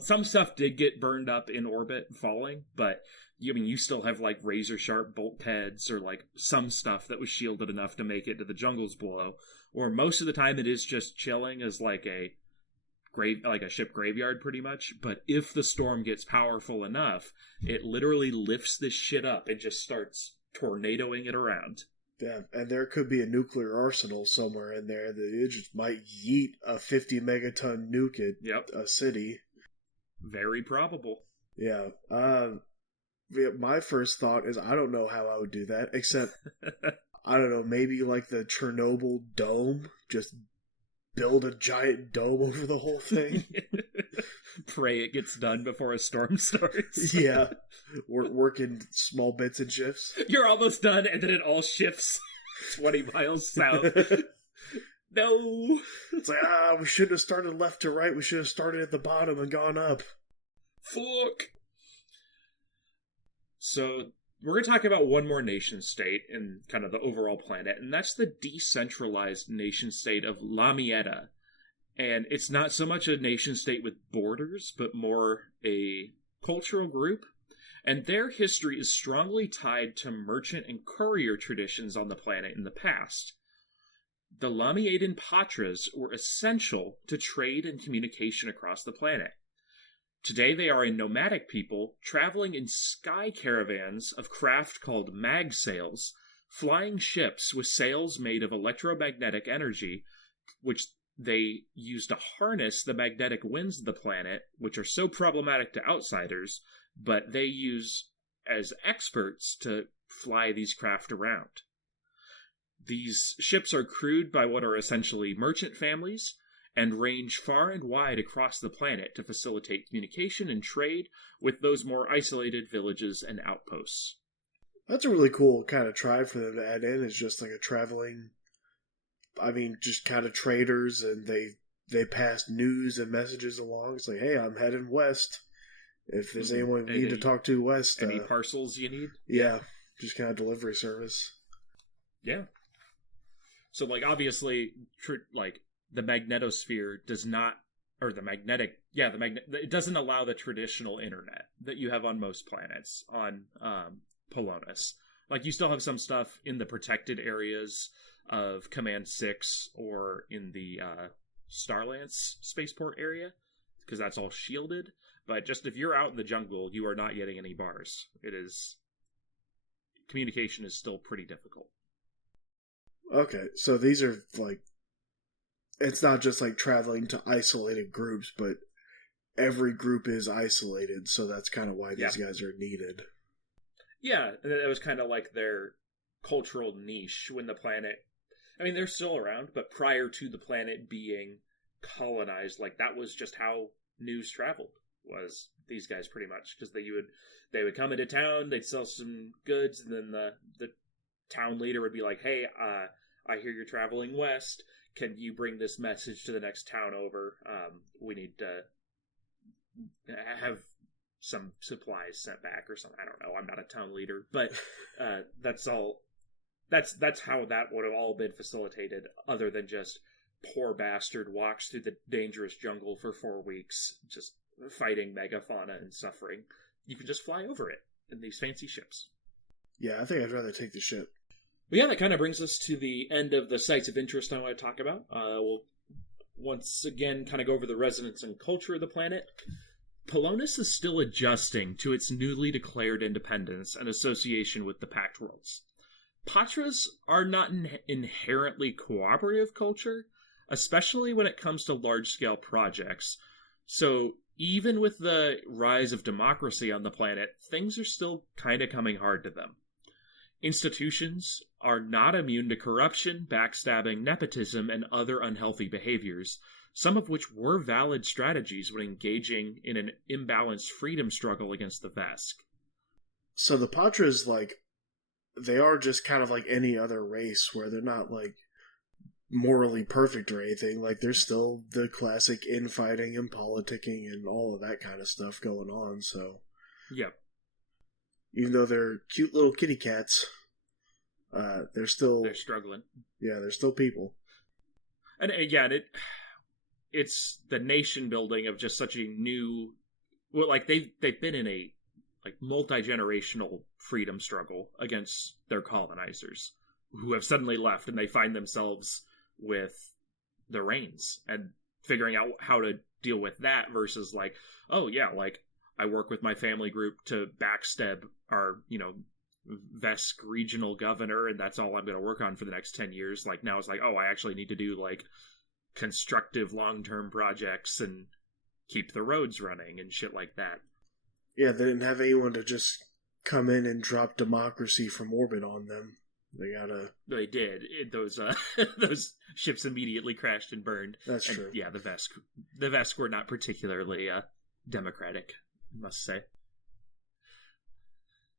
Some stuff did get burned up in orbit falling, but you still have razor sharp bulkheads or some stuff that was shielded enough to make it to the jungles below. Or most of the time it is just chilling as a ship graveyard pretty much. But if the storm gets powerful enough, it literally lifts this shit up and just starts tornadoing it around. Yeah, and there could be a nuclear arsenal somewhere in there that it just might yeet a 50 megaton nuke at a city. Very probable. Yeah. My first thought is I don't know how I would do that, except, I don't know, maybe like the Chernobyl dome, just build a giant dome over the whole thing. Pray it gets done before a storm starts. Yeah. Work in small bits and shifts. You're almost done, and then it all shifts 20 miles south. No! It's like, we shouldn't have started left to right. We should have started at the bottom and gone up. Fuck! So, we're going to talk about one more nation state in kind of the overall planet, and that's the decentralized nation state of Lamieta. And it's not so much a nation state with borders, but more a cultural group. And their history is strongly tied to merchant and courier traditions on the planet in the past. The Lamietan Pahtras were essential to trade and communication across the planet. Today they are a nomadic people traveling in sky caravans of craft called mag sails, flying ships with sails made of electromagnetic energy, which they use to harness the magnetic winds of the planet, which are so problematic to outsiders, but they use as experts to fly these craft around. These ships are crewed by what are essentially merchant families and range far and wide across the planet to facilitate communication and trade with those more isolated villages and outposts. That's a really cool kind of tribe for them to add in. It's just like a traveling, just kind of traders, and they pass news and messages along. It's like, hey, I'm heading west. If there's anyone you need to talk to west. Any parcels you need? Yeah, just kind of delivery service. Yeah. So, obviously, the magnetosphere does not, or the magnetic, it doesn't allow the traditional internet that you have on most planets on Pulonis. You still have some stuff in the protected areas of Command 6 or in the Starlance spaceport area, because that's all shielded. But just if you're out in the jungle, you are not getting any bars. Communication is still pretty difficult. Okay, so these are it's not just traveling to isolated groups, but every group is isolated, so that's kind of why these guys are needed. Yeah, and it was kind of their cultural niche when the planet, they're still around, but prior to the planet being colonized, that was just how news traveled, was these guys pretty much, because they would come into town, they'd sell some goods, and then the town leader would be like, hey, I hear you're traveling west. Can you bring this message to the next town over? We need to have some supplies sent back or something. I don't know. I'm not a town leader, but that's all. That's how that would have all been facilitated, other than just poor bastard walks through the dangerous jungle for 4 weeks, just fighting megafauna and suffering. You can just fly over it in these fancy ships. Yeah, I think I'd rather take the ship. But yeah, that kind of brings us to the end of the sites of interest I want to talk about. We'll once again kind of go over the residents and culture of the planet. Pulonis is still adjusting to its newly declared independence and association with the Pact Worlds. Pahtras are not an inherently cooperative culture, especially when it comes to large-scale projects. So even with the rise of democracy on the planet, things are still kind of coming hard to them. Institutions are not immune to corruption, backstabbing, nepotism, and other unhealthy behaviors, some of which were valid strategies when engaging in an imbalanced freedom struggle against the Vesk. So the Pahtras, they are just kind of like any other race, where they're not, morally perfect or anything. There's still the classic infighting and politicking and all of that kind of stuff going on, so... Yep. Even though they're cute little kitty cats, they're struggling. Yeah, they're still people. And again, it's the nation building of just such a new... Well, they've been in a multi-generational freedom struggle against their colonizers, who have suddenly left, and they find themselves with the reins and figuring out how to deal with that versus I work with my family group to backstab our, Vesk regional governor, and that's all I'm going to work on for the next 10 years. Like, now it's like, oh, I actually need to do, like, constructive long-term projects and keep the roads running and shit like that. Yeah, they didn't have anyone to just come in and drop democracy from orbit on them. They did. Those ships immediately crashed and burned. That's true. Yeah, the Vesk were not particularly democratic, I must say.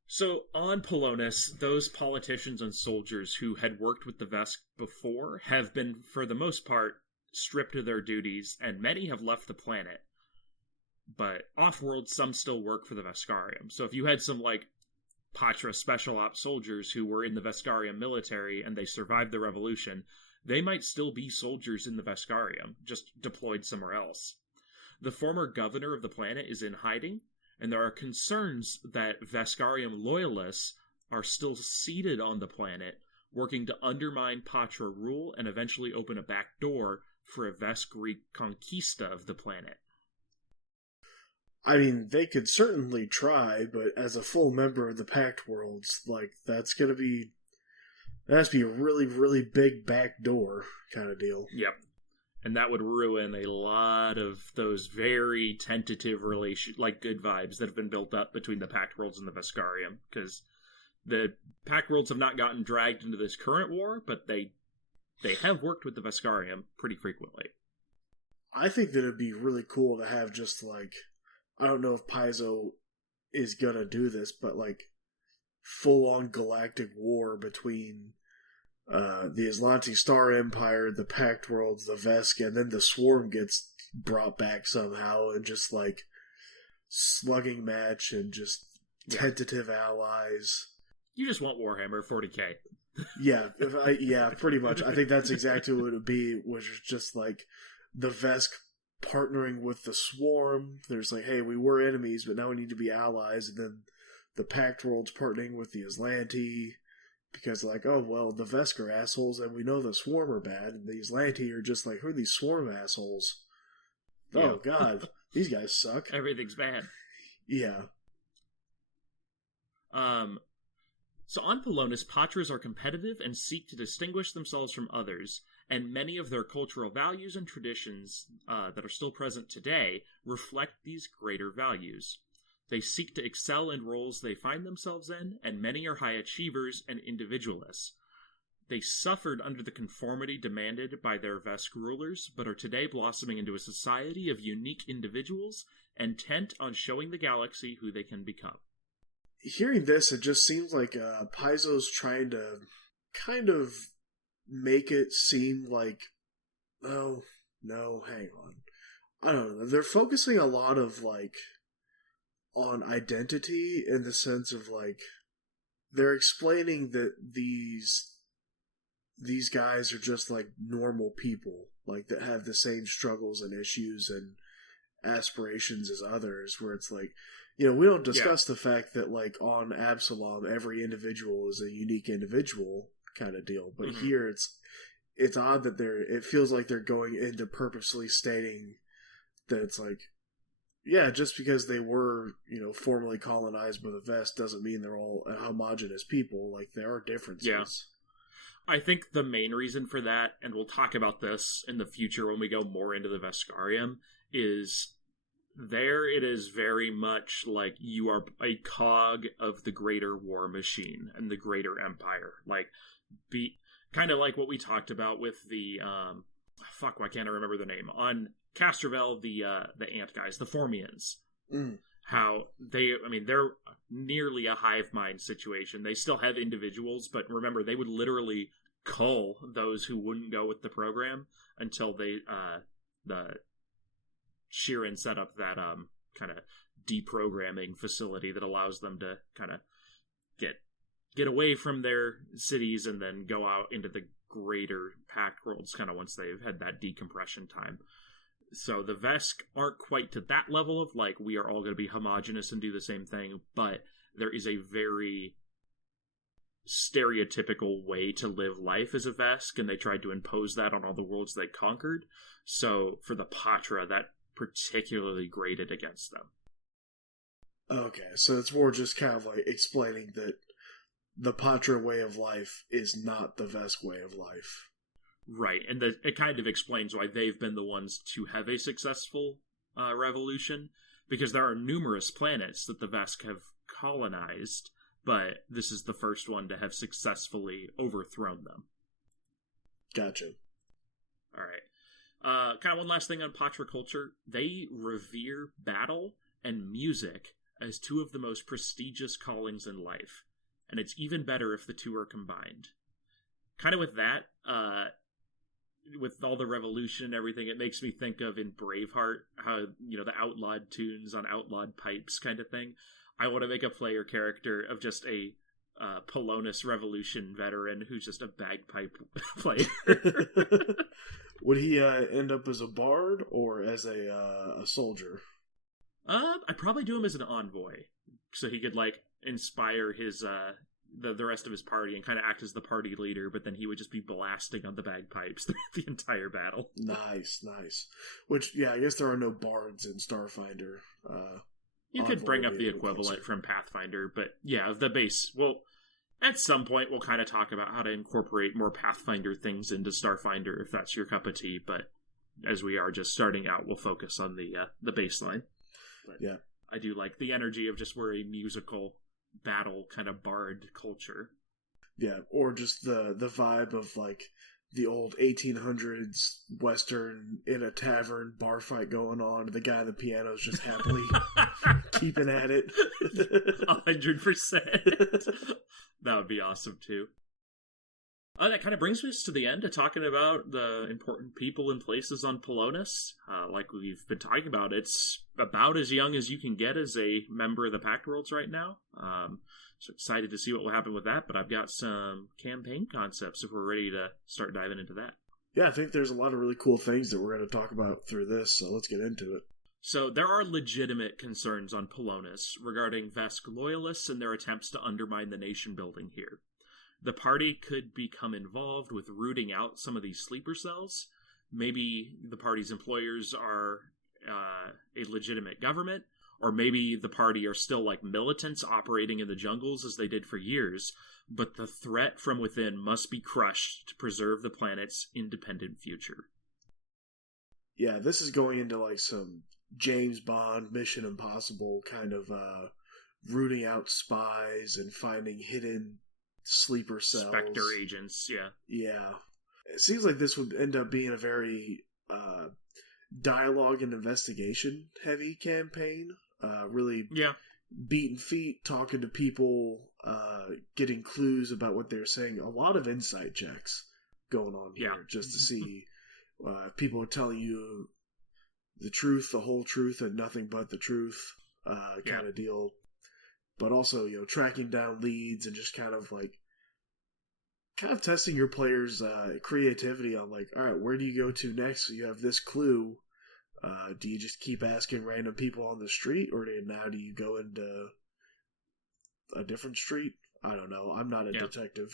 So, on Pulonis, those politicians and soldiers who had worked with the Vesk before have been, for the most part, stripped of their duties, and many have left the planet. But off-world, some still work for the Veskarium. So if you had some, like, Pahtras special ops soldiers who were in the Veskarium military and they survived the revolution, they might still be soldiers in the Veskarium, just deployed somewhere else. The former governor of the planet is in hiding, and there are concerns that Veskarium loyalists are still seated on the planet, working to undermine Pahtra rule and eventually open a back door for a Vesk reconquista of the planet. I mean, they could certainly try, but as a full member of the Pact Worlds, like, that has to be a really, really big back door kind of deal. Yep. And that would ruin a lot of those very tentative good vibes that have been built up between the Pact Worlds and the Veskarium, because the Pact Worlds have not gotten dragged into this current war, but they have worked with the Veskarium pretty frequently. I think that it'd be really cool to have just, like, I don't know if Paizo is gonna do this, but, like, full-on galactic war between the Aslanti Star Empire, the Pact Worlds, the Vesk, and then the Swarm gets brought back somehow, and just, like, slugging match and just tentative allies. You just want Warhammer 40k. Yeah, pretty much. I think that's exactly what it would be, which is just, like, the Vesk partnering with the Swarm. There's like, hey, we were enemies, but now we need to be allies. And then the Pact Worlds partnering with the Aslanti, because, like, oh, well, the Vesk are assholes, and we know the Swarm are bad, and the Aslanti are just like, who are these Swarm assholes? Yeah. Oh, God, these guys suck. Everything's bad. Yeah. So on Pulonis, Pahtras are competitive and seek to distinguish themselves from others, and many of their cultural values and traditions that are still present today reflect these greater values. They seek to excel in roles they find themselves in, and many are high achievers and individualists. They suffered under the conformity demanded by their Vesk rulers, but are today blossoming into a society of unique individuals, intent on showing the galaxy who they can become. Hearing this, it just seems like Paizo's trying to kind of make it seem like, oh, no, hang on. I don't know. They're focusing a lot of, like, on identity in the sense of, like, they're explaining that these guys are just, like, normal people, like, that have the same struggles and issues and aspirations as others, where it's like, you know, we don't discuss the fact that, like, on Absalom, every individual is a unique individual kind of deal. But here, it's odd that it feels like they're going into purposely stating that it's like, yeah, just because they were, you know, formerly colonized by the Vest doesn't mean they're all homogenous people. Like, there are differences. Yeah. I think the main reason for that, and we'll talk about this in the future when we go more into the Veskarium, is there it is very much like you are a cog of the greater war machine and the greater empire. Like, kind of like what we talked about with the why can't I remember the name on Castrovel, the ant guys, the Formians. How they're nearly a hive mind situation. They still have individuals, but remember, they would literally cull those who wouldn't go with the program until the Sheeran set up that kind of deprogramming facility that allows them to kind of get away from their cities and then go out into the greater Pact Worlds kind of once they've had that decompression time. So the Vesk aren't quite to that level of, like, we are all going to be homogenous and do the same thing, but there is a very stereotypical way to live life as a Vesk, and they tried to impose that on all the worlds they conquered. So for the Pahtra, that particularly grated against them. Okay, so it's more just kind of like explaining that the Patra way of life is not the Vesk way of life. Right, and it kind of explains why they've been the ones to have a successful revolution, because there are numerous planets that the Vesk have colonized, but this is the first one to have successfully overthrown them. Gotcha. All right. Kind of one last thing on Patra culture. They revere battle and music as two of the most prestigious callings in life, and it's even better if the two are combined. Kind of with that, with all the revolution and everything, it makes me think of in Braveheart, how, the outlawed tunes on outlawed pipes kind of thing. I want to make a player character of just a Pulonis revolution veteran who's just a bagpipe player. Would he end up as a bard or as a soldier? I'd probably do him as an envoy, so he could inspire his the rest of his party and kind of act as the party leader, but then he would just be blasting on the bagpipes through the entire battle. Nice. Which, yeah, I guess there are no bards in Starfinder. You could bring up the equivalent from Pathfinder, but yeah, the base. Well, at some point we'll kind of talk about how to incorporate more Pathfinder things into Starfinder if that's your cup of tea, but as we are just starting out, we'll focus on the baseline. But yeah. I do like the energy of just we're a musical battle kind of bard culture. Yeah, or just the vibe of the old 1800s Western in a tavern bar fight going on. The guy at the piano is just happily keeping at it. 100%. That would be awesome too. That kind of brings us to the end of talking about the important people and places on Pulonis. Like we've been talking about, it's about as young as you can get as a member of the Pact Worlds right now. So excited to see what will happen with that, but I've got some campaign concepts if we're ready to start diving into that. Yeah, I think there's a lot of really cool things that we're going to talk about through this, so let's get into it. So there are legitimate concerns on Pulonis regarding Vesk loyalists and their attempts to undermine the nation building here. The party could become involved with rooting out some of these sleeper cells. Maybe the party's employers are a legitimate government, or maybe the party are still militants operating in the jungles as they did for years, but the threat from within must be crushed to preserve the planet's independent future. Yeah, this is going into some James Bond, Mission Impossible kind of rooting out spies and finding hidden sleeper cells. Spectre agents, yeah. Yeah. It seems like this would end up being a very dialogue and investigation heavy campaign. Really beating feet, talking to people, getting clues about what they're saying. A lot of insight checks going on here just to see if people are telling you the truth, the whole truth, and nothing but the truth kind of deal. But also, tracking down leads and just kind of testing your players' creativity on all right, where do you go to next? So you have this clue. Do you just keep asking random people on the street, or do you go into a different street? I don't know. I'm not a detective.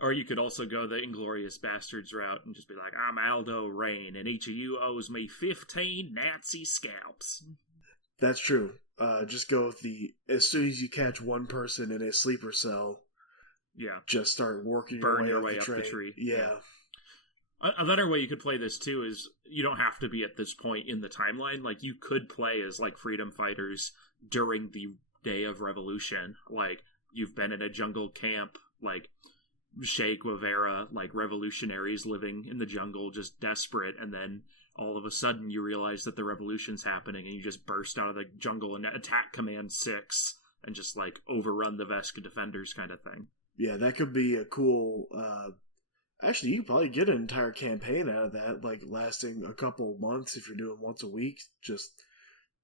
Or you could also go the Inglourious Bastards route and just be like, I'm Aldo Rain, and each of you owes me 15 Nazi scalps. That's true. Just go with as soon as you catch one person in a sleeper cell, just start working your way up the tree. Yeah. Another way you could play this, too, is you don't have to be at this point in the timeline. You could play as, freedom fighters during the day of revolution. You've been in a jungle camp, Che Guevara, revolutionaries living in the jungle, just desperate, and then all of a sudden you realize that the revolution's happening, and you just burst out of the jungle and attack Command 6, and just, overrun the Vesk defenders kind of thing. Yeah, that could be a cool... Actually, you could probably get an entire campaign out of that, lasting a couple months if you're doing once a week. Just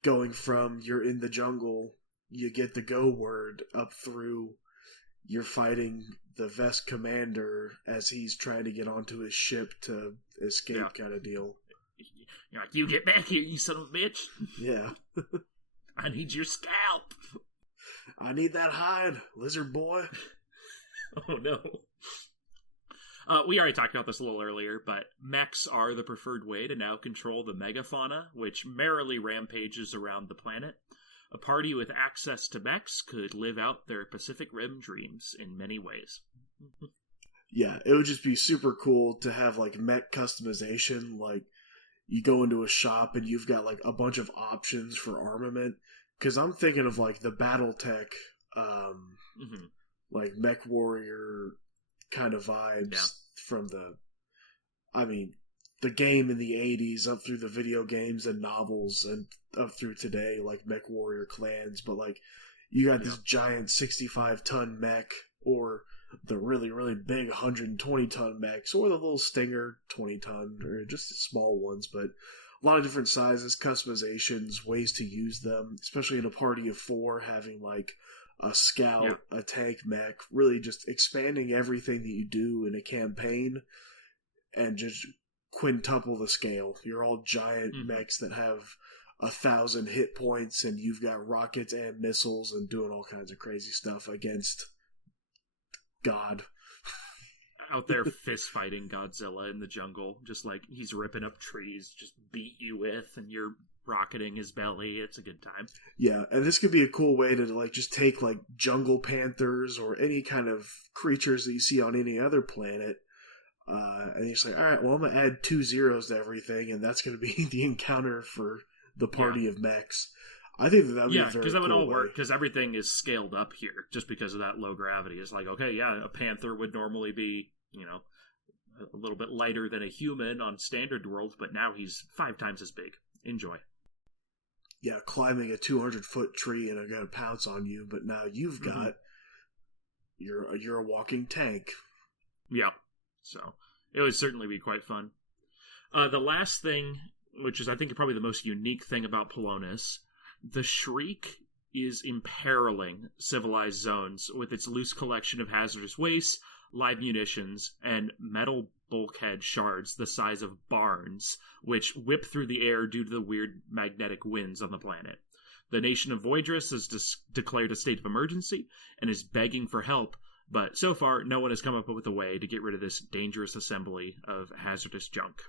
going from you're in the jungle, you get the go word, up through you're fighting the Vesk commander as he's trying to get onto his ship to escape kind of deal. You're like, you get back here, you son of a bitch. Yeah. I need your scalp. I need that hide, lizard boy. Oh, no. We already talked about this a little earlier, but mechs are the preferred way to now control the megafauna, which merrily rampages around the planet. A party with access to mechs could live out their Pacific Rim dreams in many ways. Yeah, it would just be super cool to have, like, mech customization. Like, you go into a shop and you've got, like, a bunch of options for armament. Because I'm thinking of, like, the Battletech, like, Mech Warrior kind of vibes from the game in the 80s up through the video games and novels and up through today, like Mech Warrior clans. But, like, you got this giant 65-ton mech, or the really, really big 120-ton mechs, or the little Stinger 20-ton, or just small ones, but a lot of different sizes, customizations, ways to use them, especially in a party of 4, having, like, a scout, a tank mech, really just expanding everything that you do in a campaign, and just quintuple the scale. You're all giant mechs that have 1,000 hit points, and you've got rockets and missiles and doing all kinds of crazy stuff against God. Out there fist fighting Godzilla in the jungle, just like he's ripping up trees, just beat you with, and you're rocketing his belly. It's a good time. Yeah, and this could be a cool way to, like, just take, like, jungle panthers or any kind of creatures that you see on any other planet, and you're just like, alright, well, I'm going to add 2 zeros to everything, and that's going to be the encounter for the party of mechs. I think that would be a very because that would cool all work, way. because everything is scaled up here, just because of that low gravity. It's like, okay, yeah, a panther would normally be, you know, a little bit lighter than a human on standard worlds, but now he's 5 times as big. Enjoy. Yeah, climbing a 200-foot tree and I'm going to pounce on you, but now you've got, you're a walking tank. Yeah, so it would certainly be quite fun. The last thing, which is I think probably the most unique thing about Pulonis, the Shriek is imperiling civilized zones with its loose collection of hazardous waste, live munitions, and metal bulkhead shards the size of barns, which whip through the air due to the weird magnetic winds on the planet. The nation of Voidrus has declared a state of emergency and is begging for help, but so far no one has come up with a way to get rid of this dangerous assembly of hazardous junk.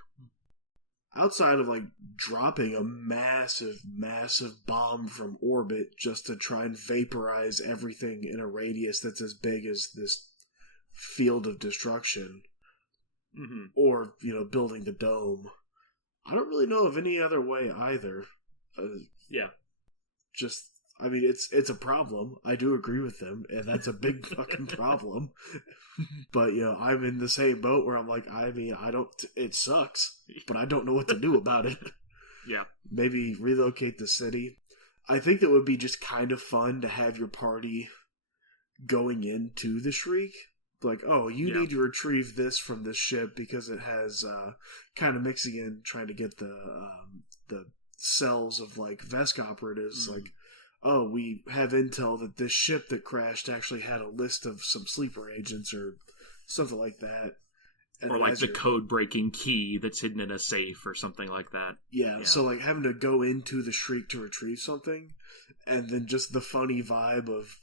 Outside of, like, dropping a massive, massive bomb from orbit just to try and vaporize everything in a radius that's as big as this field of destruction, or, you know, building the dome, I don't really know of any other way either. Just, I mean, it's a problem. I do agree with them, and that's a big fucking problem. But, you know, I'm in the same boat where I'm like, I mean, it sucks, but I don't know what to do about it. Yeah. Maybe relocate the city. I think that would be just kind of fun to have your party going into the Shriek. Like, oh, you need to retrieve this from this ship because it has kind of mixing in, trying to get the cells of, like, Vesk operatives. Like, oh, we have intel that this ship that crashed actually had a list of some sleeper agents or something like that. And or like the code-breaking key that's hidden in a safe or something like that. Yeah, so, like, having to go into the Shriek to retrieve something, and then just the funny vibe of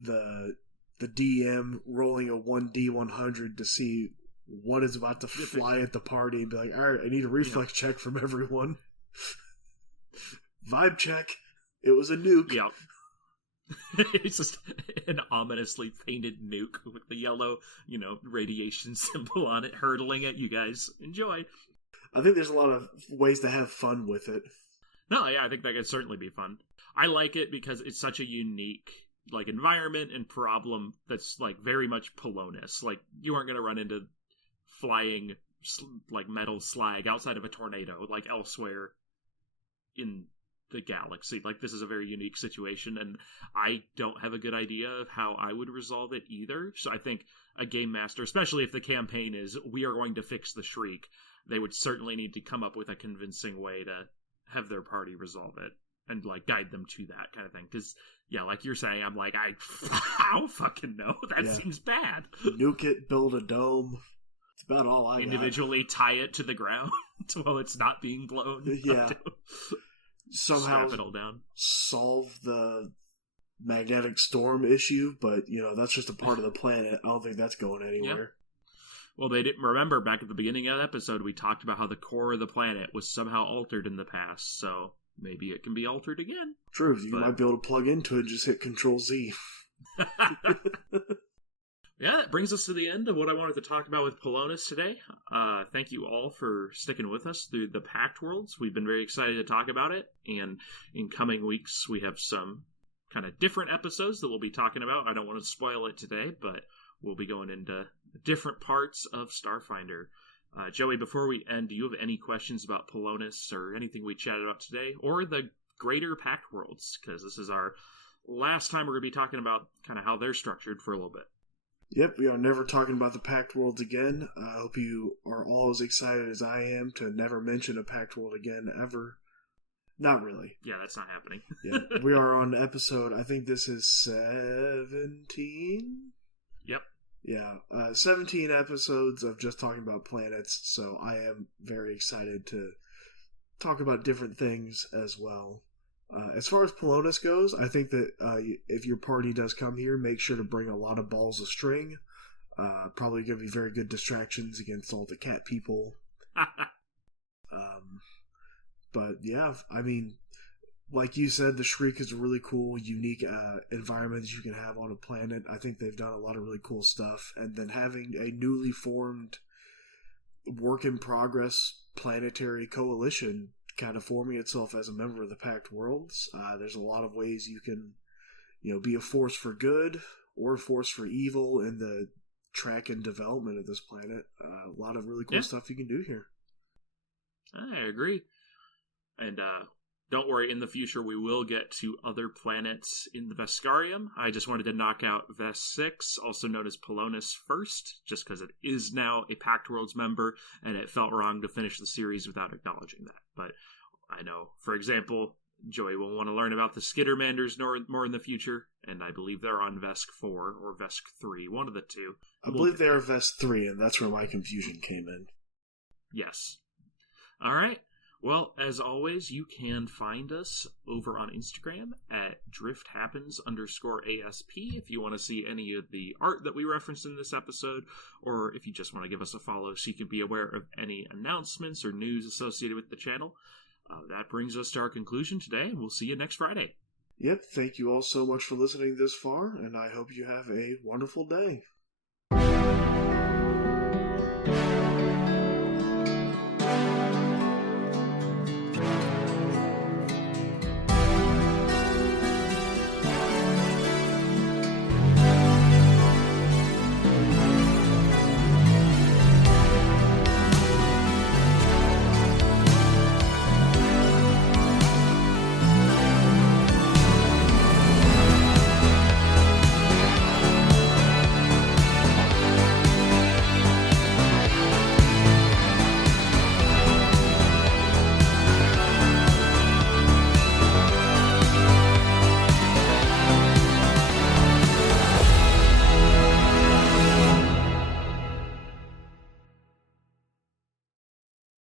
the DM rolling a 1d100 to see what is about to fly at the party and be like, alright, I need a reflex check from everyone. Vibe check. It was a nuke. Yeah. It's just an ominously painted nuke with the yellow, you know, radiation symbol on it, hurtling at you guys. Enjoy. I think there's a lot of ways to have fun with it. No, yeah, I think that could certainly be fun. I like it because it's such a unique, like, environment and problem that's, like, very much Pulonis. Like, you aren't going to run into flying, like, metal slag outside of a tornado, like, elsewhere in the galaxy. Like, this is a very unique situation, and I don't have a good idea of how I would resolve it either. So I think a game master, especially if the campaign is, we are going to fix the Shriek, they would certainly need to come up with a convincing way to have their party resolve it and, like, guide them to that kind of thing. Because, yeah, like you're saying, I'm like, I don't fucking know. That seems bad. Nuke it, build a dome. It's about all I individually tie it to the ground while it's not being blown. Yeah. Somehow strap it all down. Solve the magnetic storm issue, but, you know, that's just a part of the planet. I don't think that's going anywhere. Yep. Well, they didn't remember back at the beginning of the episode, we talked about how the core of the planet was somehow altered in the past, so maybe it can be altered again. True, you might be able to plug into it and just hit Control-Z. Yeah, that brings us to the end of what I wanted to talk about with Pulonis today. Thank you all for sticking with us through the Pact Worlds. We've been very excited to talk about it, and in coming weeks we have some kind of different episodes that we'll be talking about. I don't want to spoil it today, but we'll be going into different parts of Starfinder. Joey, before we end, do you have any questions about Pulonis or anything we chatted about today, or the greater Pact Worlds? Because this is our last time we're going to be talking about kind of how they're structured for a little bit. Yep, we are never talking about the Pact Worlds again. I hope you are all as excited as I am to never mention a Pact World again, ever. Not really. Yeah, that's not happening. Yeah, we are on episode, I think this is 17? Yep. Yeah, 17 episodes of just talking about planets, so I am very excited to talk about different things as well. As far as Pulonis goes, I think that if your party does come here, make sure to bring a lot of balls of string. Probably going to be very good distractions against all the cat people. But yeah, I mean, like you said, the Shriek is a really cool, unique environment that you can have on a planet. I think they've done a lot of really cool stuff. And then having a newly formed work-in-progress planetary coalition kind of forming itself as a member of the Pact Worlds. There's a lot of ways you can, be a force for good or a force for evil in the track and development of this planet. A lot of really cool stuff you can do here. I agree. And don't worry, in the future we will get to other planets in the Veskarium. I just wanted to knock out Ves 6, also known as Pulonis, first, just because it is now a Pact Worlds member, and it felt wrong to finish the series without acknowledging that. But I know, for example, Joey will want to learn about the Skittermanders more in the future, and I believe they're on Vesk 4 or Vesk 3, one of the two. I believe they are Vesk 3, and that's where my confusion came in. Yes. All right. Well, as always, you can find us over on Instagram at drifthappens_ASP if you want to see any of the art that we referenced in this episode, or if you just want to give us a follow so you can be aware of any announcements or news associated with the channel. That brings us to our conclusion today, and we'll see you next Friday. Yep, thank you all so much for listening this far, and I hope you have a wonderful day.